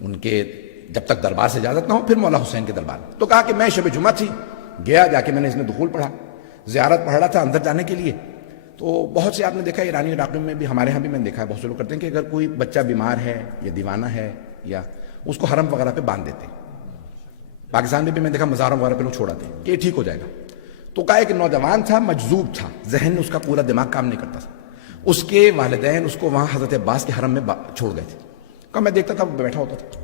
ان کے جب تک دربار سے اجازت نہ ہو پھر مولا حسین کے دربار. تو کہا کہ میں شب جمعہ تھی, گیا, جا کے میں نے اس میں دخول پڑھا, زیارت پڑھ رہا تھا اندر جانے کے لیے. تو بہت سے آپ نے دیکھا ایرانی علاقے میں بھی, ہمارے ہاں بھی میں نے دیکھا ہے, بہت سے لوگ کرتے ہیں کہ اگر کوئی بچہ بیمار ہے یا دیوانہ ہے یا اس کو حرم وغیرہ پہ باندھ دیتے ہیں. پاکستان میں بھی میں نے دیکھا مزاروں وغیرہ پہ لوگ چھوڑاتے ہیں کہ یہ ٹھیک ہو جائے گا. تو کہا ایک نوجوان تھا, مجذوب تھا, ذہن اس کا پورا دماغ کام نہیں کرتا تھا. اس کے والدین اس کو وہاں حضرت عباس کے حرم میں چھوڑ گئے تھے. کہا میں دیکھتا تھا بیٹھا ہوتا تھا.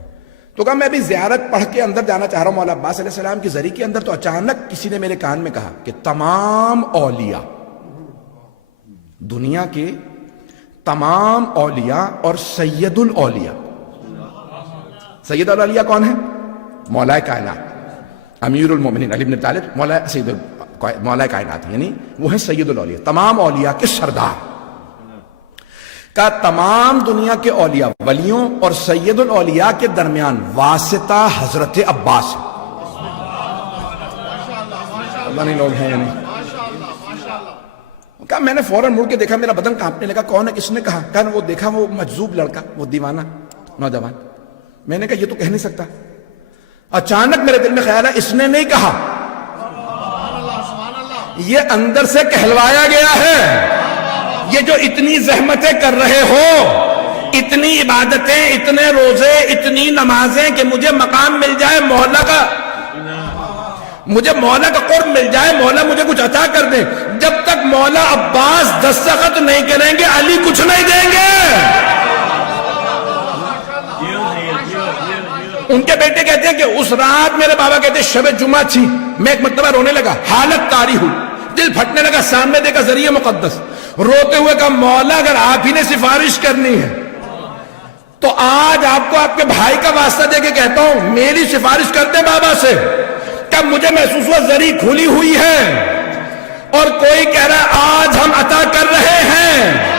تو کہا میں ابھی زیارت پڑھ کے اندر جانا چاہ رہا ہوں مولا عباس علیہ السلام کی زری کے اندر, تو اچانک کسی نے میرے کان میں کہا کہ تمام اولیاء, دنیا کے تمام اولیاء اور سید الاولیاء. سید الاولیاء کون ہے؟ مولا کائنات امیر المومنین علی بن طالب مولا کائنات, یعنی وہ ہے سید الاولیاء, تمام اولیاء کے سردار. کا تمام دنیا کے اولیاء ولیوں اور سید الاولیاء کے درمیان واسطہ حضرت عباس ہے. اللہ نہیں لوگ ہیں یعنی. کہا میں نے فوراً مڑ کے دیکھا, میرا بدن کانپنے لگا. کون ہے, کس نے کہا؟ کہا وہ دیکھا وہ مجذوب لڑکا, وہ دیوانہ نوجوان. میں نے کہا یہ تو کہہ نہیں سکتا. اچانک میرے دل میں خیال ہے اس نے نہیں کہا, یہ اندر سے کہلوایا گیا ہے. یہ جو اتنی زحمتیں کر رہے ہو, اتنی عبادتیں, اتنے روزے, اتنی نمازیں, کہ مجھے مقام مل جائے مولا کا, مجھے مولا کا قرب مل جائے, مولا مجھے کچھ عطا کر دے. جب تک مولا عباس دستخط نہیں کریں گے علی کچھ نہیں دیں گے. ان کے بیٹے کہتے ہیں کہ اس رات میرے بابا کہتے ہیں شب جمعہ تھی, میں ایک مرتبہ رونے لگا, حالت طاری ہوئی, دل پھٹنے لگا, سامنے دیکھا ذریعہ مقدس, روتے ہوئے کہا مولا اگر آپ ہی نے سفارش کرنی ہے تو آج آپ کو آپ کے بھائی کا واسطہ دے کے کہتا ہوں میری سفارش کر دیں بابا سے. کہ مجھے محسوس ہوا ذری کھلی ہوئی ہے اور کوئی کہہ رہا ہے آج ہم عطا کر رہے ہیں.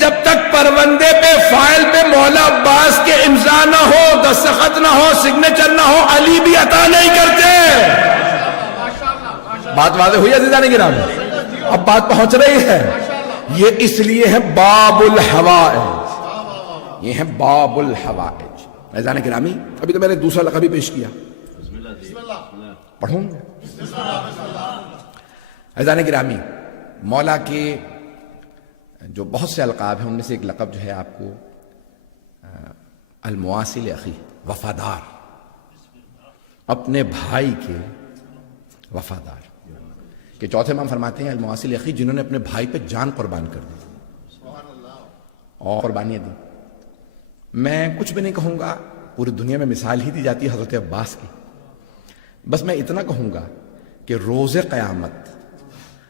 جب تک پروندے پہ فائل پہ مولا عباس کے امضا نہ ہو, دستخط نہ ہو, سگنیچر نہ ہو, علی بھی عطا نہیں کرتے. بات واضح ہوئی عزیزان گرامی؟ اب بات پہنچ رہی ہے. یہ اس لیے ہے باب الحوائج, یہ ہے باب الحوائج. عزیزان گرامی ابھی تو میں نے دوسرا لقب بھی پیش کیا, پڑھوں. عزیزان گرامی مولا کے جو بہت سے القاب ہیں ان میں سے ایک لقب جو ہے آپ کو المواصل اخی, وفادار, اپنے بھائی کے وفادار. کہ چوتھے امام فرماتے ہیں المواصل اخی, جنہوں نے اپنے بھائی پہ جان قربان کر دی اور قربانیاں دی. میں کچھ بھی نہیں کہوں گا, پوری دنیا میں مثال ہی دی جاتی ہے حضرت عباس کی. بس میں اتنا کہوں گا کہ روز قیامت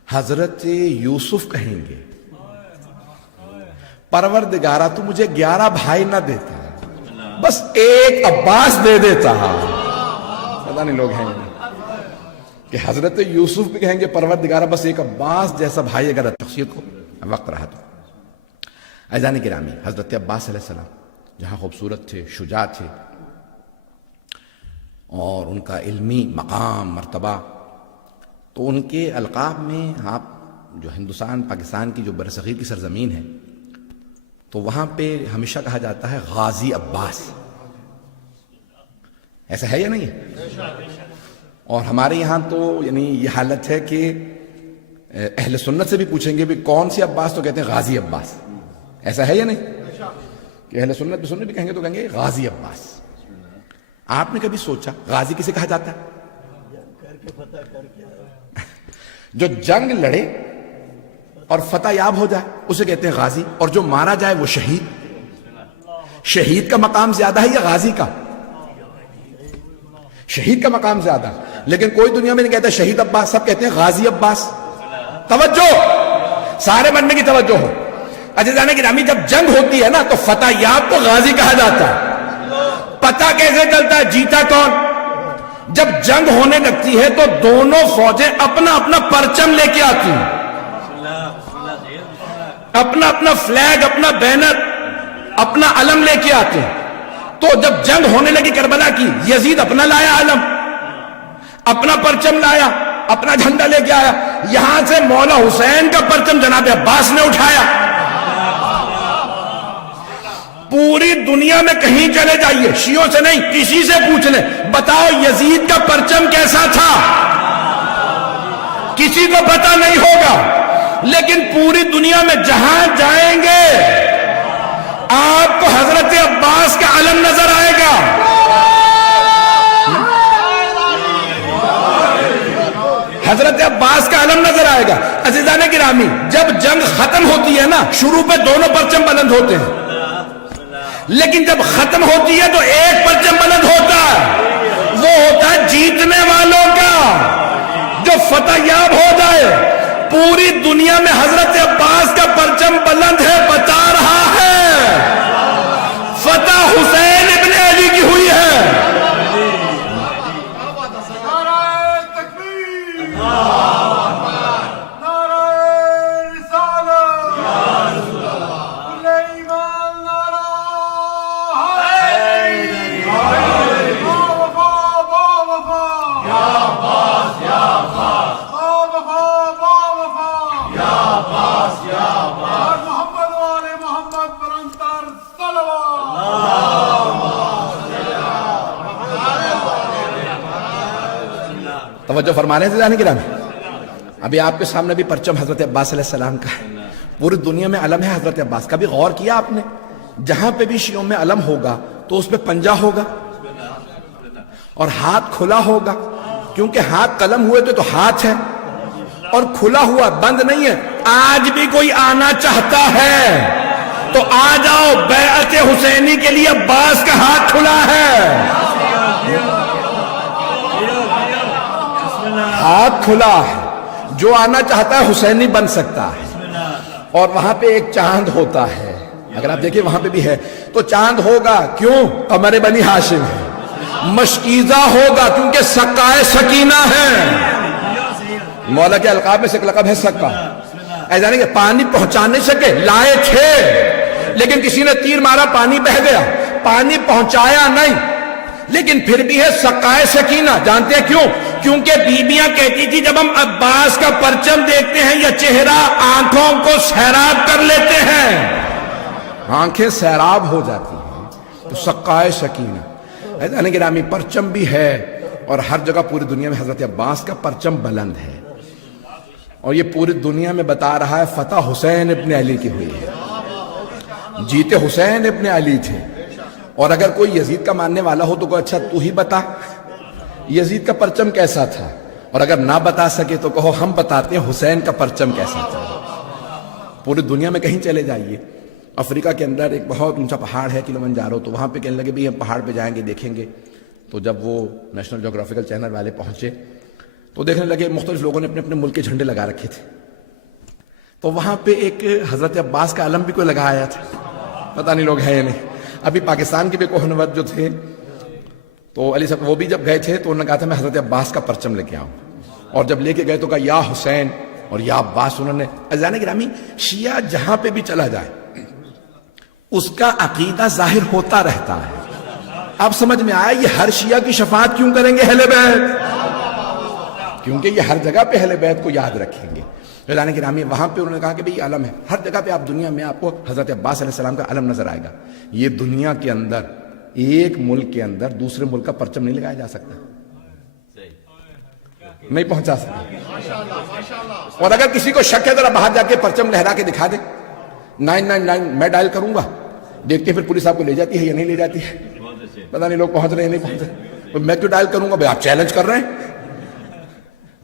حضرت یوسف کہیں گے پروردگارہ تو مجھے 11 بھائی نہ دیتا, بس ایک عباس دے دیتا. پتہ نہیں لوگ ہیں کہ حضرت یوسف بھی کہیں گے پروردگارہ بس ایک عباس جیسا بھائی اگر شخصیت کو وقت رہا تو. عزیزان گرامی حضرت عباس علیہ السلام جہاں خوبصورت تھے, شجاع تھے, اور ان کا علمی مقام مرتبہ, تو ان کے القاب میں آپ جو ہندوستان پاکستان کی جو برصغیر کی سرزمین ہے تو وہاں پہ ہمیشہ کہا جاتا ہے غازی عباس. ایسا ہے یا نہیں ہے؟ اور ہمارے یہاں تو یعنی یہ حالت ہے کہ اہل سنت سے بھی پوچھیں گے بھی کون سی عباس, تو کہتے ہیں غازی عباس. ایسا ہے یا نہیں کہ اہل سنت بھی سنت بھی کہیں گے تو کہیں گے غازی عباس. آپ نے کبھی سوچا غازی کسے کہا جاتا ہے؟ جو جنگ لڑے اور فتح یاب ہو جائے اسے کہتے ہیں غازی, اور جو مارا جائے وہ شہید. شہید کا مقام زیادہ ہے یا غازی کا؟ شہید کا مقام زیادہ, لیکن کوئی دنیا میں نہیں کہتا شہید عباس, سب کہتے ہیں غازی عباس. توجہ, سارے بننے کی توجہ ہو. عزیزان گرامی جب جنگ ہوتی ہے نا تو فتح یاب کو غازی کہا جاتا ہے. پتہ کیسے چلتا ہے جیتا کون؟ جب جنگ ہونے لگتی ہے تو دونوں فوجیں اپنا اپنا پرچم لے کے آتی ہیں. اپنا اپنا فلیگ، اپنا بینر، اپنا علم لے کے آتے ہیں. تو جب جنگ ہونے لگی کربلا کی، یزید اپنا لایا علم، اپنا پرچم لایا، اپنا جھنڈا لے کے آیا. یہاں سے مولا حسین کا پرچم جناب عباس نے اٹھایا. پوری دنیا میں کہیں چلے جائیے، شیعوں سے نہیں کسی سے پوچھ لیں، بتاؤ یزید کا پرچم کیسا تھا، کسی کو پتا نہیں ہوگا. لیکن پوری دنیا میں جہاں جائیں گے آپ کو حضرت عباس کا علم نظر آئے گا. حضرت عباس کا علم نظر آئے گا. عزیزان گرامی، جب جنگ ختم ہوتی ہے نا، شروع پہ دونوں پرچم بلند ہوتے ہیں، لیکن جب ختم ہوتی ہے تو ایک پرچم بلند ہوتا ہے، وہ ہوتا ہے جیتنے والوں کا، جو فتح یاب ہو جائے. پوری دنیا میں حضرت عباس کا پرچم بلند ہے، بتا رہا ہے فتح حسین ابن علی کی ہوئی ہے. توجہ فرما رہے ہیں عزیزان گرامی. ابھی آپ کے سامنے بھی پرچم حضرت عباس علیہ السلام کا ہے. پوری دنیا میں علم ہے حضرت عباس کا. بھی غور کیا آپ نے، جہاں پہ بھی شیعوں میں علم ہوگا تو اس پہ پنجہ ہوگا اور ہاتھ کھلا ہوگا، کیونکہ ہاتھ قلم ہوئے تو ہاتھ ہے اور کھلا ہوا، بند نہیں ہے. آج بھی کوئی آنا چاہتا ہے تو آ جاؤ، بیعت حسینی کے لیے عباس کا ہاتھ کھلا ہے، ہاتھ کھلا ہے. جو آنا چاہتا ہے حسینی بن سکتا ہے. اور وہاں پہ ایک چاند ہوتا ہے، اگر آپ دیکھیں وہاں پہ بھی ہے تو چاند ہوگا. کیوں؟ قمر بنی ہاشم ہے. مشکیزہ ہوگا کیونکہ سقائے سکینہ ہے. مولا کے القاب میں سے ایک لقب ہے سقا. ایسا نہیں کہ پانی پہنچا نہیں سکے، لائے تھے لیکن کسی نے تیر مارا، پانی بہہ گیا، پانی پہنچایا نہیں، لیکن پھر بھی ہے سقائے سکینہ. جانتے ہیں کیوں؟ کیونکہ بیبیاں کہتی تھی جب ہم عباس کا پرچم دیکھتے ہیں یا چہرہ، آنکھوں کو سیراب کر لیتے ہیں، آنکھیں سیراب ہو جاتی ہیں. تو سقائے سکینہ. ایسا گرامی پرچم بھی ہے اور ہر جگہ پوری دنیا میں حضرت عباس کا پرچم بلند ہے. اور یہ پوری دنیا میں بتا رہا ہے فتح حسین ابن علی کی ہوئی ہے، جیتے حسین ابن علی تھے. اور اگر کوئی یزید کا ماننے والا ہو تو کوئی اچھا تو ہی بتا یزید کا پرچم کیسا تھا، اور اگر نہ بتا سکے تو کہو ہم بتاتے ہیں حسین کا پرچم کیسا تھا. پوری دنیا میں کہیں چلے جائیے، افریقہ کے اندر ایک بہت اونچا پہاڑ ہے کلمنجارو، تو وہاں پہ کہنے لگے بھی ہم پہاڑ پہ جائیں گے دیکھیں گے. تو جب وہ نیشنل جغرافیکل چینل والے پہنچے تو دیکھنے لگے مختلف لوگوں نے اپنے اپنے ملک کے جھنڈے لگا رکھے تھے. تو وہاں پہ ایک حضرت عباس کا علم بھی کوئی لگایا تھا، پتہ نہیں لوگ ہیں یا نہیں. ابھی پاکستان کے بھی کوہنورد جو تھے تو علی صاحب وہ بھی جب گئے تھے تو انہوں نے کہا تھا میں حضرت عباس کا پرچم لے کے آؤں، اور جب لے کے گئے تو کہا یا حسین اور یا عباس. انہوں نے عزیزان گرامی شیعہ جہاں پہ بھی چلا جائے اس کا عقیدہ ظاہر ہوتا رہتا ہے. اب سمجھ میں آیا یہ ہر شیعہ کی شفاعت کیوں کریں گے اہل بیت؟ کیونکہ یہ ہر جگہ پہ اہل بیت کو یاد رکھیں گے. عزیزان گرامی وہاں پہ انہوں نے کہا کہ بھئی علم ہے ہر جگہ پہ. آپ دنیا میں آپ کو حضرت عباس علیہ السلام کا علم نظر آئے گا. یہ دنیا کے اندر ایک ملک کے اندر دوسرے ملک کا پرچم نہیں لگایا جا سکتا، نہیں پہنچا سکتا. اور اگر کسی کو شک ہے ذرا باہر جا کے پرچم لہرا کے دکھا دے، 999 میں ڈائل کروں گا، دیکھتے ہیں پھر پولیس آپ کو لے جاتی ہے یا نہیں لے جاتی ہے، پتہ نہیں لوگ پہنچ رہے ہیں نہیں پہنچ رہے. میں کیوں ڈائل کروں گا؟ بھائی آپ چیلنج کر رہے ہیں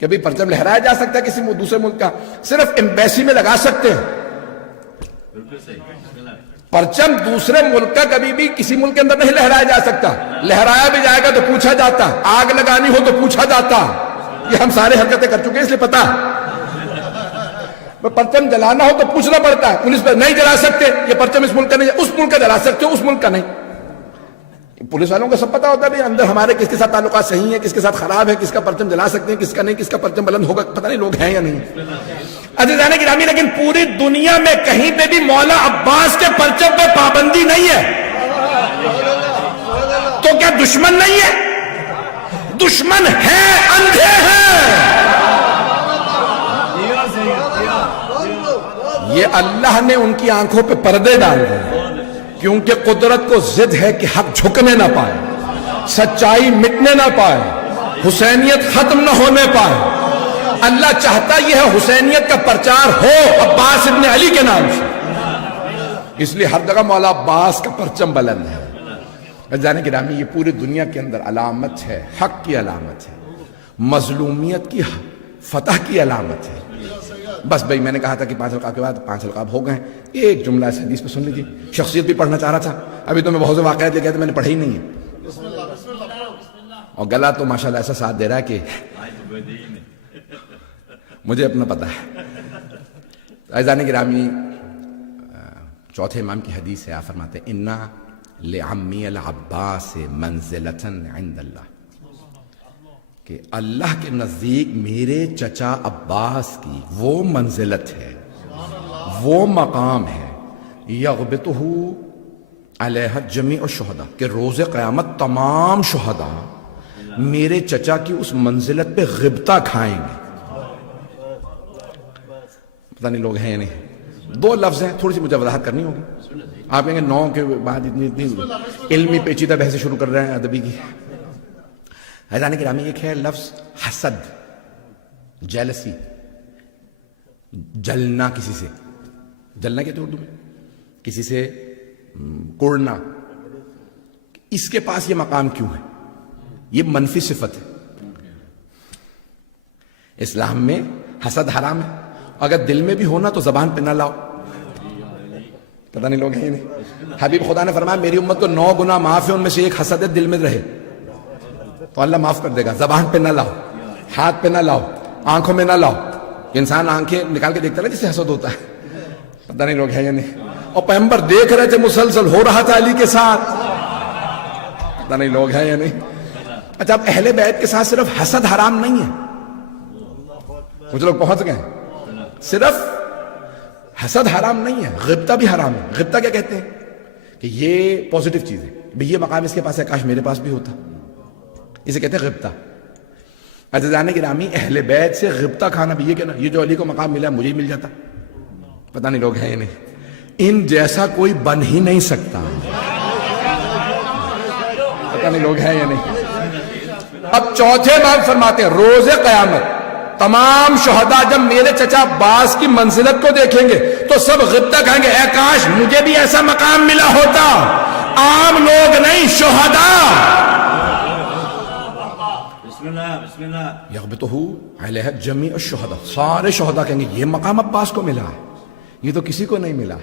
کہ بھئی پرچم لہرایا جا سکتا ہے کسی دوسرے ملک کا، صرف ایمبیسی میں لگا سکتے ہیں. پرچم دوسرے ملک کا کبھی بھی کسی ملک کے اندر نہیں لہرایا جا سکتا. لہرایا بھی جائے گا تو پوچھا جاتا، آگ لگانی ہو تو پوچھا جاتا. یہ ہم سارے حرکتیں کر چکے ہیں اس لیے پتا. پرچم جلانا ہو تو پوچھنا پڑتا ہے، پولیس پر نہیں جلا سکتے، یہ پرچم اس ملک کا نہیں، اس ملک کا جلا سکتے ہو، اس ملک کا نہیں. پولیس والوں کو سب پتا ہوتا ہے بھائی اندر ہمارے کس کے ساتھ تعلقات صحیح ہیں، کس کے ساتھ خراب ہے، کس کا پرچم جلا سکتے ہیں، کس کا نہیں، کس کا پرچم بلند ہوگا، پتہ نہیں لوگ ہیں یا نہیں۔ عزیزان گرامی، لیکن پوری دنیا میں کہیں پہ بھی مولا عباس کے پرچم پہ پابندی نہیں ہے، تو کیا دشمن نہیں ہے؟ دشمن ہے، اندھے ہیں۔ یہ اللہ نے ان کی آنکھوں پہ پردے ڈال دیے، کیونکہ قدرت کو ضد ہے کہ حق جھکنے نہ پائے، سچائی مٹنے نہ پائے، حسینیت ختم نہ ہونے پائے۔ اللہ چاہتا یہ ہے حسینیت کا پرچار ہو عباس ابن علی کے نام سے، اس لیے ہر جگہ مولا عباس کا پرچم بلند ہے۔ جانے گرامی، یہ پوری دنیا کے اندر علامت ہے، حق کی علامت ہے، مظلومیت کی فتح کی علامت ہے۔ بس بھائی، میں نے کہا تھا کہ 5 القاب کے بعد 5 القاب ہو گئے ہیں، ایک جملہ اس حدیث پہ سن لیجیے۔ شخصیت بھی پڑھنا چاہ رہا تھا، ابھی تو میں بہت سے واقعات لے گیا تھا، میں نے پڑھے ہی نہیں ہے، اور گلا تو ماشاءاللہ ایسا ساتھ دے رہا ہے کہ مجھے اپنا پتہ ہے۔ عزیزان گرامی، چوتھے امام کی حدیث ہے، آپ فرماتے ہیں اِنَّ لِعَمِّيَ الْعَبَّاسِ مَنزِلَةً عِنْدَ اللَّهِ، کہ اللہ کے نزدیک میرے چچا عباس کی وہ منزلت ہے، وہ مقام ہے، یغبطہ علیہ جمیع الشہداء، کہ روز قیامت تمام شہداء میرے چچا کی اس منزلت پہ غبطہ کھائیں گے۔ پتہ نہیں لوگ ہیں یا نہیں۔ 2 لفظ ہیں، تھوڑی سی مجھے وضاحت کرنی ہوگی۔ آپ کہیں گے 9 کے بعد اتنی علمی پیچیدہ بحثیں شروع کر رہے ہیں ادبی کی۔ حیران گرامی، ایک ہے لفظ حسد، جیلسی، جلنا، کسی سے جلنا کہتے ہیں اردو میں، کسی سے کوڑنا۔ اس کے پاس یہ مقام کیوں ہے؟ یہ منفی صفت ہے۔ اسلام میں حسد حرام ہے، اگر دل میں بھی ہونا تو زبان پہ نہ لاؤ۔ پتہ نہیں لوگ ہیں ہی نہیں۔ حبیب خدا نے فرمایا میری امت کو 9 گناہ معاف ہے، ان میں سے ایک حسد ہے، دل میں رہے تو اللہ معاف کر دے گا۔ زبان پہ نہ لاؤ، ہاتھ پہ نہ لاؤ، آنکھوں میں نہ لاؤ۔ انسان آنکھیں نکال کے دیکھتا ہے نا جس سے حسد ہوتا ہے، پتہ نہیں لوگ ہیں یا نہیں۔ اور پیغمبر دیکھ رہے تھے، مسلسل ہو رہا تھا علی کے ساتھ، پتہ نہیں لوگ ہیں یا نہیں۔ اچھا، اب اہل بیت کے ساتھ صرف حسد حرام نہیں ہے، کچھ لوگ پہنچ گئے، صرف حسد حرام نہیں ہے، غبطہ بھی حرام ہے۔ غبطہ کیا کہتے ہیں؟ کہ یہ پازیٹیو چیز ہے، بھئی یہ مقام اس کے پاس ہے، کاش میرے پاس بھی ہوتا، اسے کہتے ہیں غبطہ۔ عزیزان گرامی، اہل بیت سے غبطہ کھانا بھی یہ کہنا یہ جو علی کو مقام ملا مجھے ہی مل جاتا، پتہ نہیں لوگ ہیں یا نہیں۔ ان جیسا کوئی بن ہی نہیں سکتا، پتہ نہیں لوگ ہیں یا نہیں۔ اب چوتھے باب فرماتے ہیں روز قیامت تمام شہداء جب میرے چچا عباس کی منزلت کو دیکھیں گے تو سب غبطہ کہیں گے، اے کاش مجھے بھی ایسا مقام ملا ہوتا۔ عام لوگ نہیں، شہداء۔ بسم اللہ یغبطہ علیہ جمیع الشہداء، سارے شہداء کہیں گے یہ مقام عباس کو ملا ہے، یہ تو کسی کو نہیں ملا۔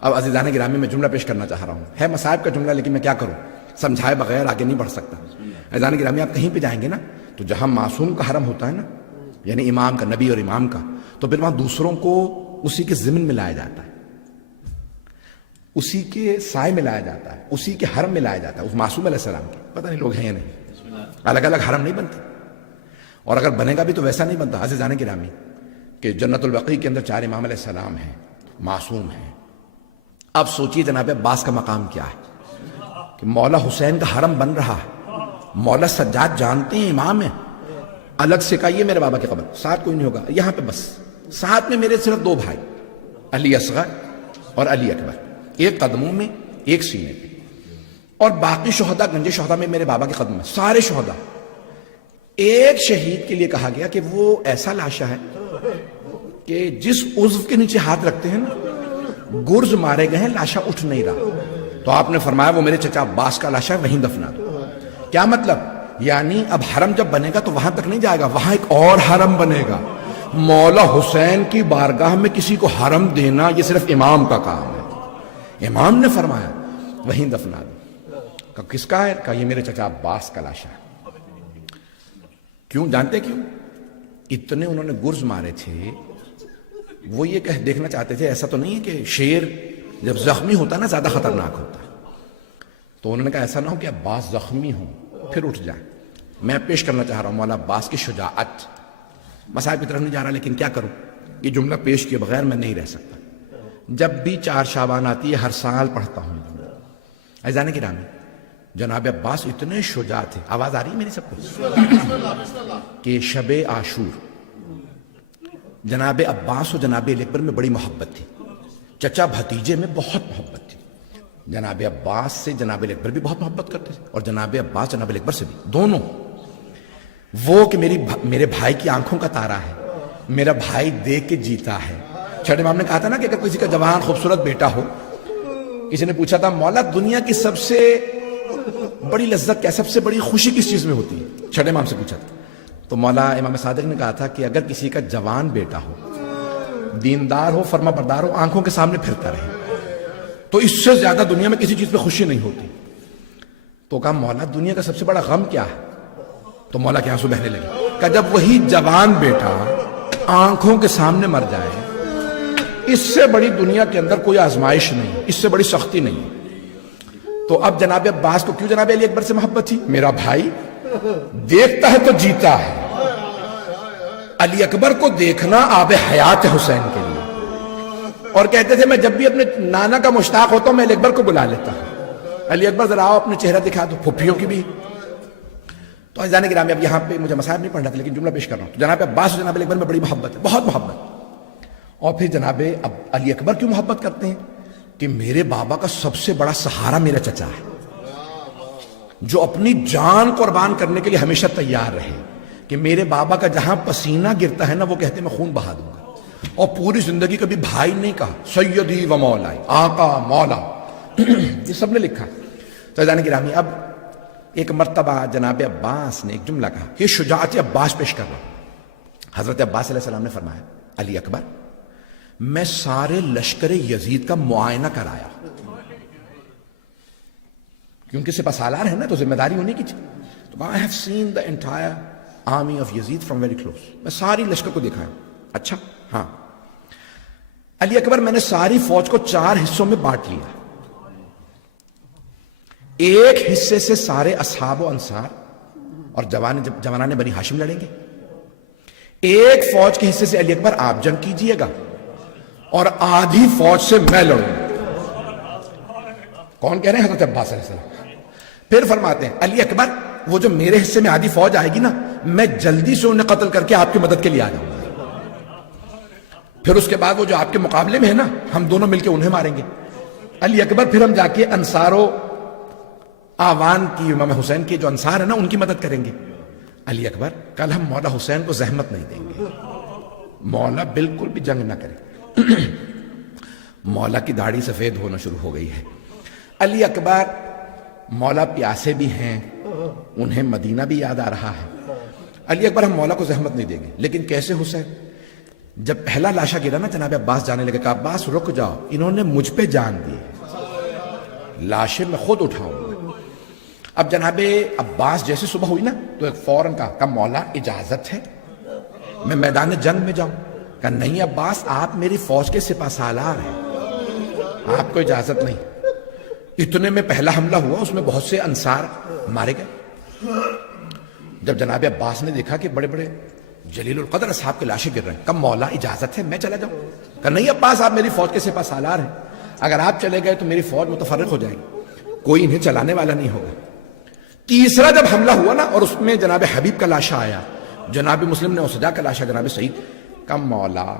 اب عزیزان گرامی، میں جملہ پیش کرنا چاہ رہا ہوں، ہے مصائب کا جملہ لیکن میں کیا کروں، سمجھائے بغیر آگے نہیں بڑھ سکتا۔ عزیزان گرامی، آپ کہیں پہ جائیں گے نا تو جہاں معصوم کا حرم ہوتا ہے نا، یعنی امام کا، نبی اور امام کا، تو پھر وہاں دوسروں کو اسی کے ضمن میں لایا جاتا ہے، اسی کے سائے میں لایا جاتا ہے، اسی کے حرم میں لایا جاتا ہے، اس معصوم علیہ السلام کے۔ پتہ نہیں لوگ ہیں یا نہیں۔ الگ الگ حرم نہیں بنتے، اور اگر بنے گا بھی تو ویسا نہیں بنتا۔ عزیزان گرامی، کہ جنت البقیع کے اندر 4 امام علیہ السلام ہیں، معصوم ہیں۔ اب سوچئے جناب عباس کا مقام کیا ہے، کہ مولا حسین کا حرم بن رہا ہے، مولا سجاد جانتے ہیں امام ہیں، الگ سے کہا یہ میرے بابا کی قبر، ساتھ کوئی نہیں ہوگا یہاں پہ، بس ساتھ میں میرے صرف 2 بھائی، علی اصغر اور علی اکبر، ایک قدموں میں ایک سینے پہ، اور باقی شہداء گنج شہداء میں میرے بابا کے قدم میں، سارے شہداء۔ ایک شہید کے لیے کہا گیا کہ وہ ایسا لاشا ہے کہ جس عضو کے نیچے ہاتھ رکھتے ہیں نا، گرز مارے گئے ہیں، لاشا اٹھ نہیں رہا، تو آپ نے فرمایا وہ میرے چچا عباس کا لاشا ہے، وہیں دفنا دو۔ کیا مطلب؟ یعنی اب حرم جب بنے گا تو وہاں تک نہیں جائے گا، وہاں ایک اور حرم بنے گا۔ مولا حسین کی بارگاہ میں کسی کو حرم دینا یہ صرف امام کا کام ہے، امام نے فرمایا وہیں دفنا دو۔ کہ کس کا ہے؟ کہ یہ میرے چچا عباس کا لاشا ہے۔ کیوں جانتے کیوں؟ اتنے انہوں نے گرز مارے تھے، وہ یہ کہ دیکھنا چاہتے تھے ایسا تو نہیں ہے کہ شیر جب زخمی ہوتا ہے نا زیادہ خطرناک ہوتا ہے، تو تو انہوں نے کہا ایسا نہ ہو کہ عباس زخمی ہوں پھر اٹھ جائیں. میں پیش کرنا چاہ رہا ہوں مولا عباس کی شجاعت. مصاحب کی طرف نہیں جا رہا لیکن کیا کروں, یہ جملہ پیش کیے بغیر میں نہیں رہ سکتا. جب بھی 4 شعبان آتی ہے ہر سال پڑھتا ہوں. عزیزان گرامی, جناب عباس اتنے شجاع تھے, آواز آ رہی ہے میری سب کو, کہ شب عاشور جناب عباس و جناب علی اکبر میں بڑی محبت تھی. چچا بھتیجے میں بہت محبت تھی. جناب عباس سے جناب علی اکبر بھی بہت محبت کرتے تھے, اور جناب عباس جناب علی اکبر سے بھی, دونوں. وہ کہ میرے بھائی کی آنکھوں کا تارا ہے, میرا بھائی دیکھ کے جیتا ہے. چھٹے امام نے کہا تھا نا کہ اگر کسی کا جوان خوبصورت بیٹا ہو, کسی نے پوچھا تھا مولا دنیا کی سب سے بڑی لذت کیا, سب سے بڑی خوشی کس چیز میں ہوتی ہے, چھٹے امام سے پوچھا تھا. تو مولا امام صادق نے کہا تھا کہ اگر کسی کا جوان بیٹا ہو, دیندار ہو, فرما بردار ہو, آنکھوں کے سامنے پھرتا رہے, تو اس سے زیادہ دنیا میں کسی چیز پہ خوشی نہیں ہوتی. تو کہا مولا دنیا کا سب سے بڑا غم کیا ہے؟ تو مولا کے آنسو بہنے لگے. کہ جب وہی جوان بیٹا آنکھوں کے سامنے مر جائے, اس سے بڑی دنیا کے اندر کوئی آزمائش نہیں, اس سے بڑی سختی نہیں. تو اب جناب عباس کو کیوں جناب علی اکبر سے محبت تھی؟ میرا بھائی دیکھتا ہے تو جیتا ہے. علی اکبر کو دیکھنا آب حیات ہے حسین کے لیے, اور کہتے تھے میں جب بھی اپنے نانا کا مشتاق ہوتا ہوں میں علی اکبر کو بلا لیتا ہوں, علی اکبر ذرا آؤ اپنے چہرہ دکھا دو, پھپھیوں کی بھی. تو عزیزان گرامی اب یہاں پہ مجھے مصائب نہیں پڑھنا تھا لیکن جملہ پیش کر رہا ہوں. تو جناب عباس اور جناب علی اکبر میں بڑی محبت ہے, بہت محبت. اور پھر جناب علی اکبر کیوں محبت کرتے ہیں؟ کہ میرے بابا کا سب سے بڑا سہارا میرا چچا ہے, جو اپنی جان قربان کرنے کے لیے ہمیشہ تیار رہے. کہ میرے بابا کا جہاں پسینہ گرتا ہے نا, وہ کہتے ہیں میں خون بہا دوں گا. اور پوری زندگی کبھی بھائی نہیں کہا, سیدی و مولائی, آقا مولا, یہ سب نے لکھا. تو عزیزان گرامی اب ایک مرتبہ جناب عباس نے ایک جملہ کہا, یہ شجاعت عباس پیش کر رہا ہوں. حضرت عباس علیہ السلام نے فرمایا, علی اکبر میں سارے لشکر یزید کا معائنہ کرایا, کیونکہ سپہ سالار ہے نا تو ذمہ داری ہونے کی چیز. تو I have seen the entire army of Yazid from very close. میں ساری لشکر کو دیکھا ہے. اچھا ہاں, علی اکبر میں نے ساری فوج کو 4 حصوں میں بانٹ لیا. ایک حصے سے سارے اصحاب و انصار اور جوانان بنی ہاشم لڑیں گے. ایک فوج کے حصے سے علی اکبر آپ جنگ کیجئے گا, اور آدھی فوج سے میں لڑوں گا. کون کہہ رہے ہیں؟ حضرت عباس علیہ السلام. پھر فرماتے ہیں علی اکبر وہ جو میرے حصے میں آدھی فوج آئے گی نا, میں جلدی سے انہیں قتل کر کے آپ کی مدد کے لیے آ جاؤں گا. پھر اس کے بعد وہ جو آپ کے مقابلے میں ہے نا, ہم دونوں مل کے انہیں ماریں گے. علی اکبر پھر ہم جا کے انصار و آوان کی, امام حسین کے جو انصار ہیں نا, ان کی مدد کریں گے. علی اکبر کل ہم مولا حسین کو زحمت نہیں دیں گے, مولا بالکل بھی جنگ نہ کرے. مولا کی داڑھی سفید ہونا شروع ہو گئی ہے. علی اکبر مولا پیاسے بھی ہیں, انہیں مدینہ بھی یاد آ رہا ہے. علی اکبر ہم مولا کو زحمت نہیں دیں گے. لیکن کیسے حسین؟ جب پہلا لاشا گرا نا, جناب عباس جانے لگے, کہا عباس رک جاؤ, انہوں نے مجھ پہ جان دی, لاشیں میں خود اٹھاؤں گا. اب جناب عباس جیسے صبح ہوئی نا تو ایک فوراً کہا مولا اجازت ہے میں میدان جنگ میں جاؤں؟ کہا نہیں عباس, آپ میری فوج کے سپہ سالار ہیں, آپ کو اجازت نہیں. اتنے میں پہلا حملہ ہوا, اس میں بہت سے انصار مارے گئے. جب جناب عباس نے دیکھا کہ بڑے بڑے جلیل القدر اصحاب کے لاشیں گر رہے ہیں, کہا مولا اجازت ہے میں چلا جاؤں؟ کہا نہیں عباس, آپ میری فوج کے سپہ سالار ہیں, اگر آپ چلے گئے تو میری فوج متفرق ہو جائے گی, کوئی انہیں چلانے والا نہیں ہوگا. تیسرا جب حملہ ہوا نا, اور اس میں جناب حبیب کا لاشا آیا, جناب مسلم نے اسجا کا لاشا, جناب سعید, کہا مولا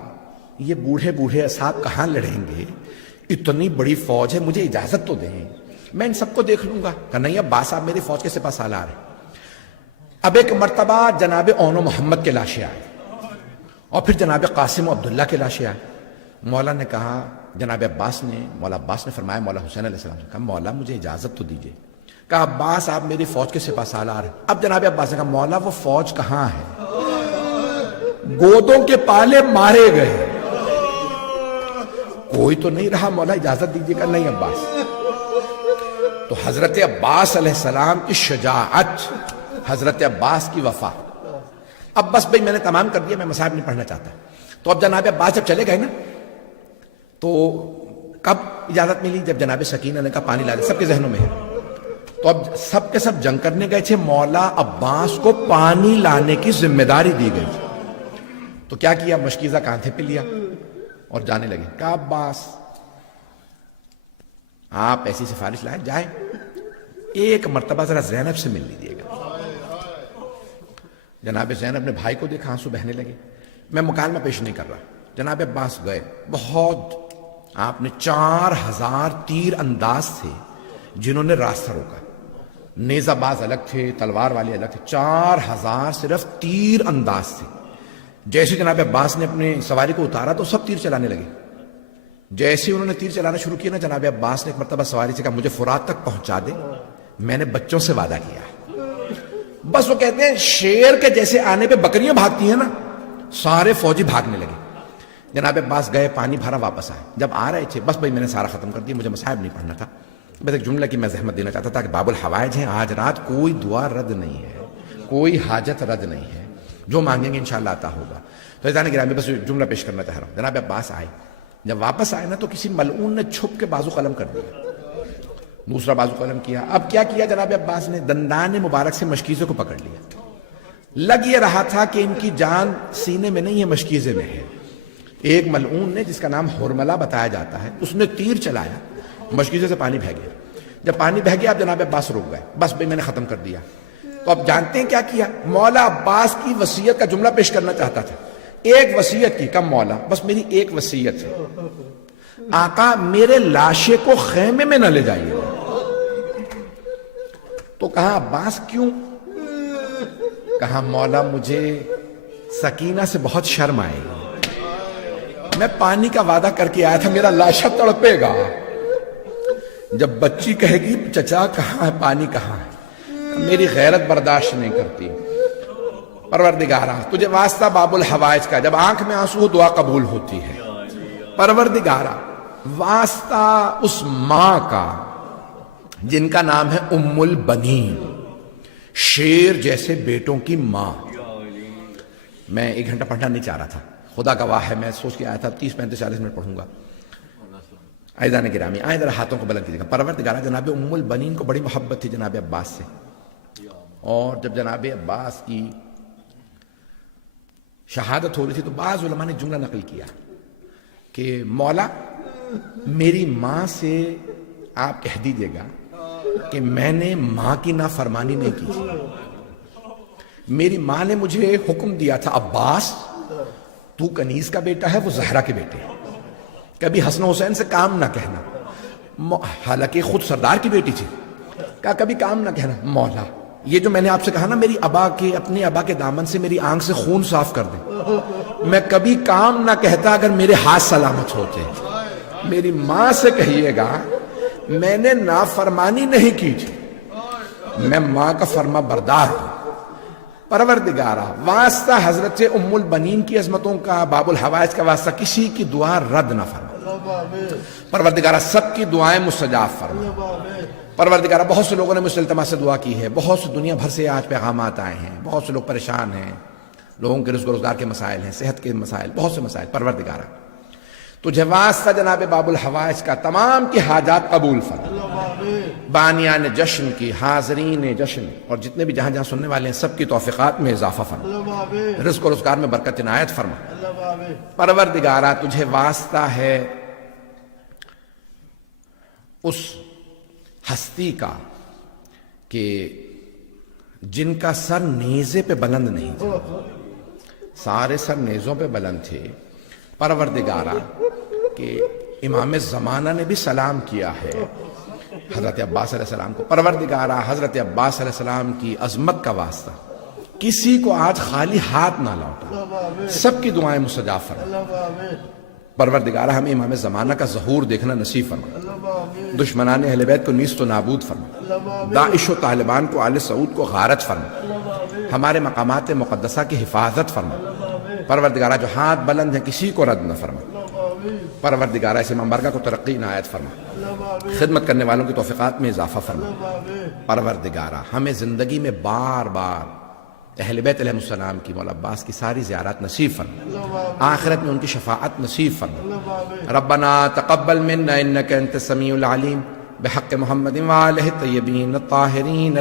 یہ بوڑھے بوڑھے اصحاب کہاں لڑیں گے, اتنی بڑی فوج ہے, مجھے اجازت تو دیں, میں ان سب کو دیکھ لوں گا. کہا نہیں عباس, آپ میری فوج کے سپہ سالار ہیں. اب ایک مرتبہ جناب اون و محمد کے لاشیں آئے, اور پھر جناب قاسم و عبداللہ کے لاشیں آئے. مولا نے کہا, جناب عباس نے, مولا عباس نے فرمایا مولا حسین علیہ السلام سے, کہا مولا مجھے اجازت تو دیجئے. کہا عباس, آپ میری فوج کے سپہ سالار ہیں. اب جناب عباس نے کہا مولا وہ فوج کہاں ہے, گودوں کے پالے مارے گئے, کوئی تو نہیں رہا, مولا اجازت دیجئے. کہا نہیں عباس. تو حضرت عباس علیہ السلام کی شجاعت, حضرت عباس کی وفا. اب بس بھئی میں نے تمام کر دیا, میں مصائب نہیں پڑھنا چاہتا. تو اب جناب عباس جب چلے گئے نا, تو کب اجازت ملی؟ جب جناب سکینہ نے کہا پانی لا دے. سب کے ذہنوں میں ہے. تو اب سب کے سب جنگ کرنے گئے تھے، مولا عباس کو پانی لانے کی ذمہ داری دی گئی تھی. تو کیا کیا، مشکیزہ کاندھے پہ لیا اور جانے لگے. کہا عباس آپ ایسی سفارش لائے، جائیں ایک مرتبہ ذرا زینب سے مل لیجیے گا. جناب زینب نے بھائی کو دیکھا، آنسو بہنے لگے. میں مکالمہ پیش نہیں کر رہا. جناب عباس گئے، بہت آپ نے 4000 تیر انداز تھے جنہوں نے راستہ روکا. نیزہ باز الگ تھے، تلوار والے الگ تھے، 4000 صرف تیر انداز تھے. جیسے جناب عباس نے اپنے سواری کو اتارا تو سب تیر چلانے لگے. جیسے انہوں نے تیر چلانا شروع کیا نا، جناب عباس نے ایک مرتبہ سواری سے کہا مجھے فرات تک پہنچا دے، میں نے بچوں سے وعدہ کیا. بس وہ کہتے ہیں شیر کے جیسے آنے پہ بکریاں بھاگتی ہیں نا، سارے فوجی بھاگنے لگے. جناب عباس گئے، پانی بھرا، واپس آئے. جب آ رہے تھے، بس بھائی میں نے سارا ختم کر دیا، مجھے مصائب نہیں پڑھنا تھا. بس ایک جملہ کی میں زحمت دینا چاہتا تھا کہ باب الحوائج ہیں، آج رات کوئی دعا رد نہیں ہے، کوئی حاجت رد نہیں ہے، جو مانگیں گے انشاءاللہ عطا ہوگا. تو عزیزان گرامی بس جملہ پیش کرنا چاہ رہا ہوں. جناب عباس آئے، جب واپس آئے نا تو کسی ملعون نے چھپ کے بازو قلم کر دیا، دوسرا بازو قلم کیا. اب کیا کیا جناب عباس نے، دندان مبارک سے مشکیزے کو پکڑ لیا. لگ یہ رہا تھا کہ ان کی جان سینے میں نہیں ہے، مشکیزے میں ہے. ایک ملعون نے جس کا نام حرملہ بتایا جاتا ہے، اس نے تیر چلایا، مشکیزے سے پانی بہہ گیا. جب پانی بہہ گیا اب جناب عباس رک گئے، بس بھائی میں نے ختم کر دیا. تو اب جانتے ہیں کیا کیا، مولا عباس کی وصیت کا جملہ پیش کرنا چاہتا تھا. ایک وصیت کی، کم مولا بس میری ایک وصیت ہے، آقا میرے لاشے کو خیمے میں نہ لے جائیے. تو کہا عباس کیوں؟ کہا مولا مجھے سکینہ سے بہت شرم آئے گی، میں پانی کا وعدہ کر کے آیا تھا، میرا لاشا تڑپے گا. جب بچی کہے گی چچا کہاں ہے، پانی کہاں ہے، میری غیرت برداشت نہیں کرتی. پروردگارہ تجھے واسطہ باب الحوائج کا، جب آنکھ میں آنسو ہو دعا قبول ہوتی ہے. پروردگارہ واسطہ اس ماں کا جن کا نام ہے ام البنین، شیر جیسے بیٹوں کی ماں. میں 1 گھنٹہ پڑھنا نہیں چاہ رہا تھا، خدا گواہ ہے میں سوچ کے آیا تھا 30 35 40 منٹ پڑھوں گا. عزیزان گرامی آئیں ذرا ہاتھوں کو بلند کیجیے گا. پروردگارہ جناب ام البنین کو بڑی محبت تھی جناب عباس سے، اور جب جناب عباس کی شہادت ہو رہی تھی تو بعض علماء نے جملہ نقل کیا کہ مولا میری ماں سے آپ کہہ دیجئے گا کہ میں نے ماں کی نافرمانی نہیں کی تھی. میری ماں نے مجھے حکم دیا تھا عباس تو کنیز کا بیٹا ہے، وہ زہرا کے بیٹے ہیں، کبھی حسن حسین سے کام نہ کہنا. حالانکہ خود سردار کی بیٹی تھی، کہا کبھی کام نہ کہنا. مولا یہ جو میں نے آپ سے کہا نا، میری اپنے ابا کے دامن سے میری آنکھ سے خون صاف کر دیں، میں کبھی کام نہ کہتا اگر میرے ہاتھ سلامت ہوتے. میری ماں سے کہیے گا میں نے نافرمانی نہیں کی تھی، میں ماں کا فرما بردار ہوں. پروردگارہ واسطہ حضرت ام البنین کی عظمتوں کا، باب الحوائج کا واسطہ، کسی کی دعا رد نہ فرما. پروردگارہ سب کی دعائیں مستجاب فرما. پروردگارہ بہت سے لوگوں نے مجھ سے التماس سے دعا کی ہے، بہت سے دنیا بھر سے آج پیغامات آئے ہیں، بہت سے لوگ پریشان ہیں، لوگوں کے رزق و روزگار کے مسائل ہیں، صحت کے مسائل، بہت سے مسائل. پروردگارہ تجھے واسطہ جناب باب الحوائج کا تمام کی حاجات قبول فرما. بانیان جشن کی، حاضرین جشن اور جتنے بھی جہاں جہاں سننے والے ہیں سب کی توفیقات میں اضافہ فرما، رزق و روزگار میں برکت عنایت فرما. پروردگارہ تجھے واسطہ ہے اس ہستی کا کہ جن کا سر نیزے پہ بلند نہیں تھا، سارے سر نیزوں پہ بلند تھے. پروردگارہ کہ امام زمانہ نے بھی سلام کیا ہے حضرت عباس علیہ السلام کو. پروردگارہ حضرت عباس علیہ السلام کی عظمت کا واسطہ کسی کو آج خالی ہاتھ نہ لوٹا، سب کی دعائیں مستجاب فرما. پروردگارہ ہمیں امام زمانہ کا ظہور دیکھنا نصیب فرما، دشمنان اہل بیت کو نیست و نابود فرما، داعش و طالبان کو، آل سعود کو غارت فرما، ہمارے مقامات مقدسہ کی حفاظت فرما. پروردگارہ جو ہاتھ بلند ہیں کسی کو رد نہ فرما. پروردگارہ اس امام برگہ کو ترقی عنایت فرما، خدمت کرنے والوں کی توفیقات میں اضافہ فرما. پروردگارہ ہمیں زندگی میں بار بار اہل بیت علیہ السلام کی، مولا عباس کی ساری زیارات نصیب فرما، آخرت میں ان کی شفاعت نصیب فرما. ربنا تقبل منا انك انت السميع العليم بحق محمد وآلہ الطیبین الطاہرین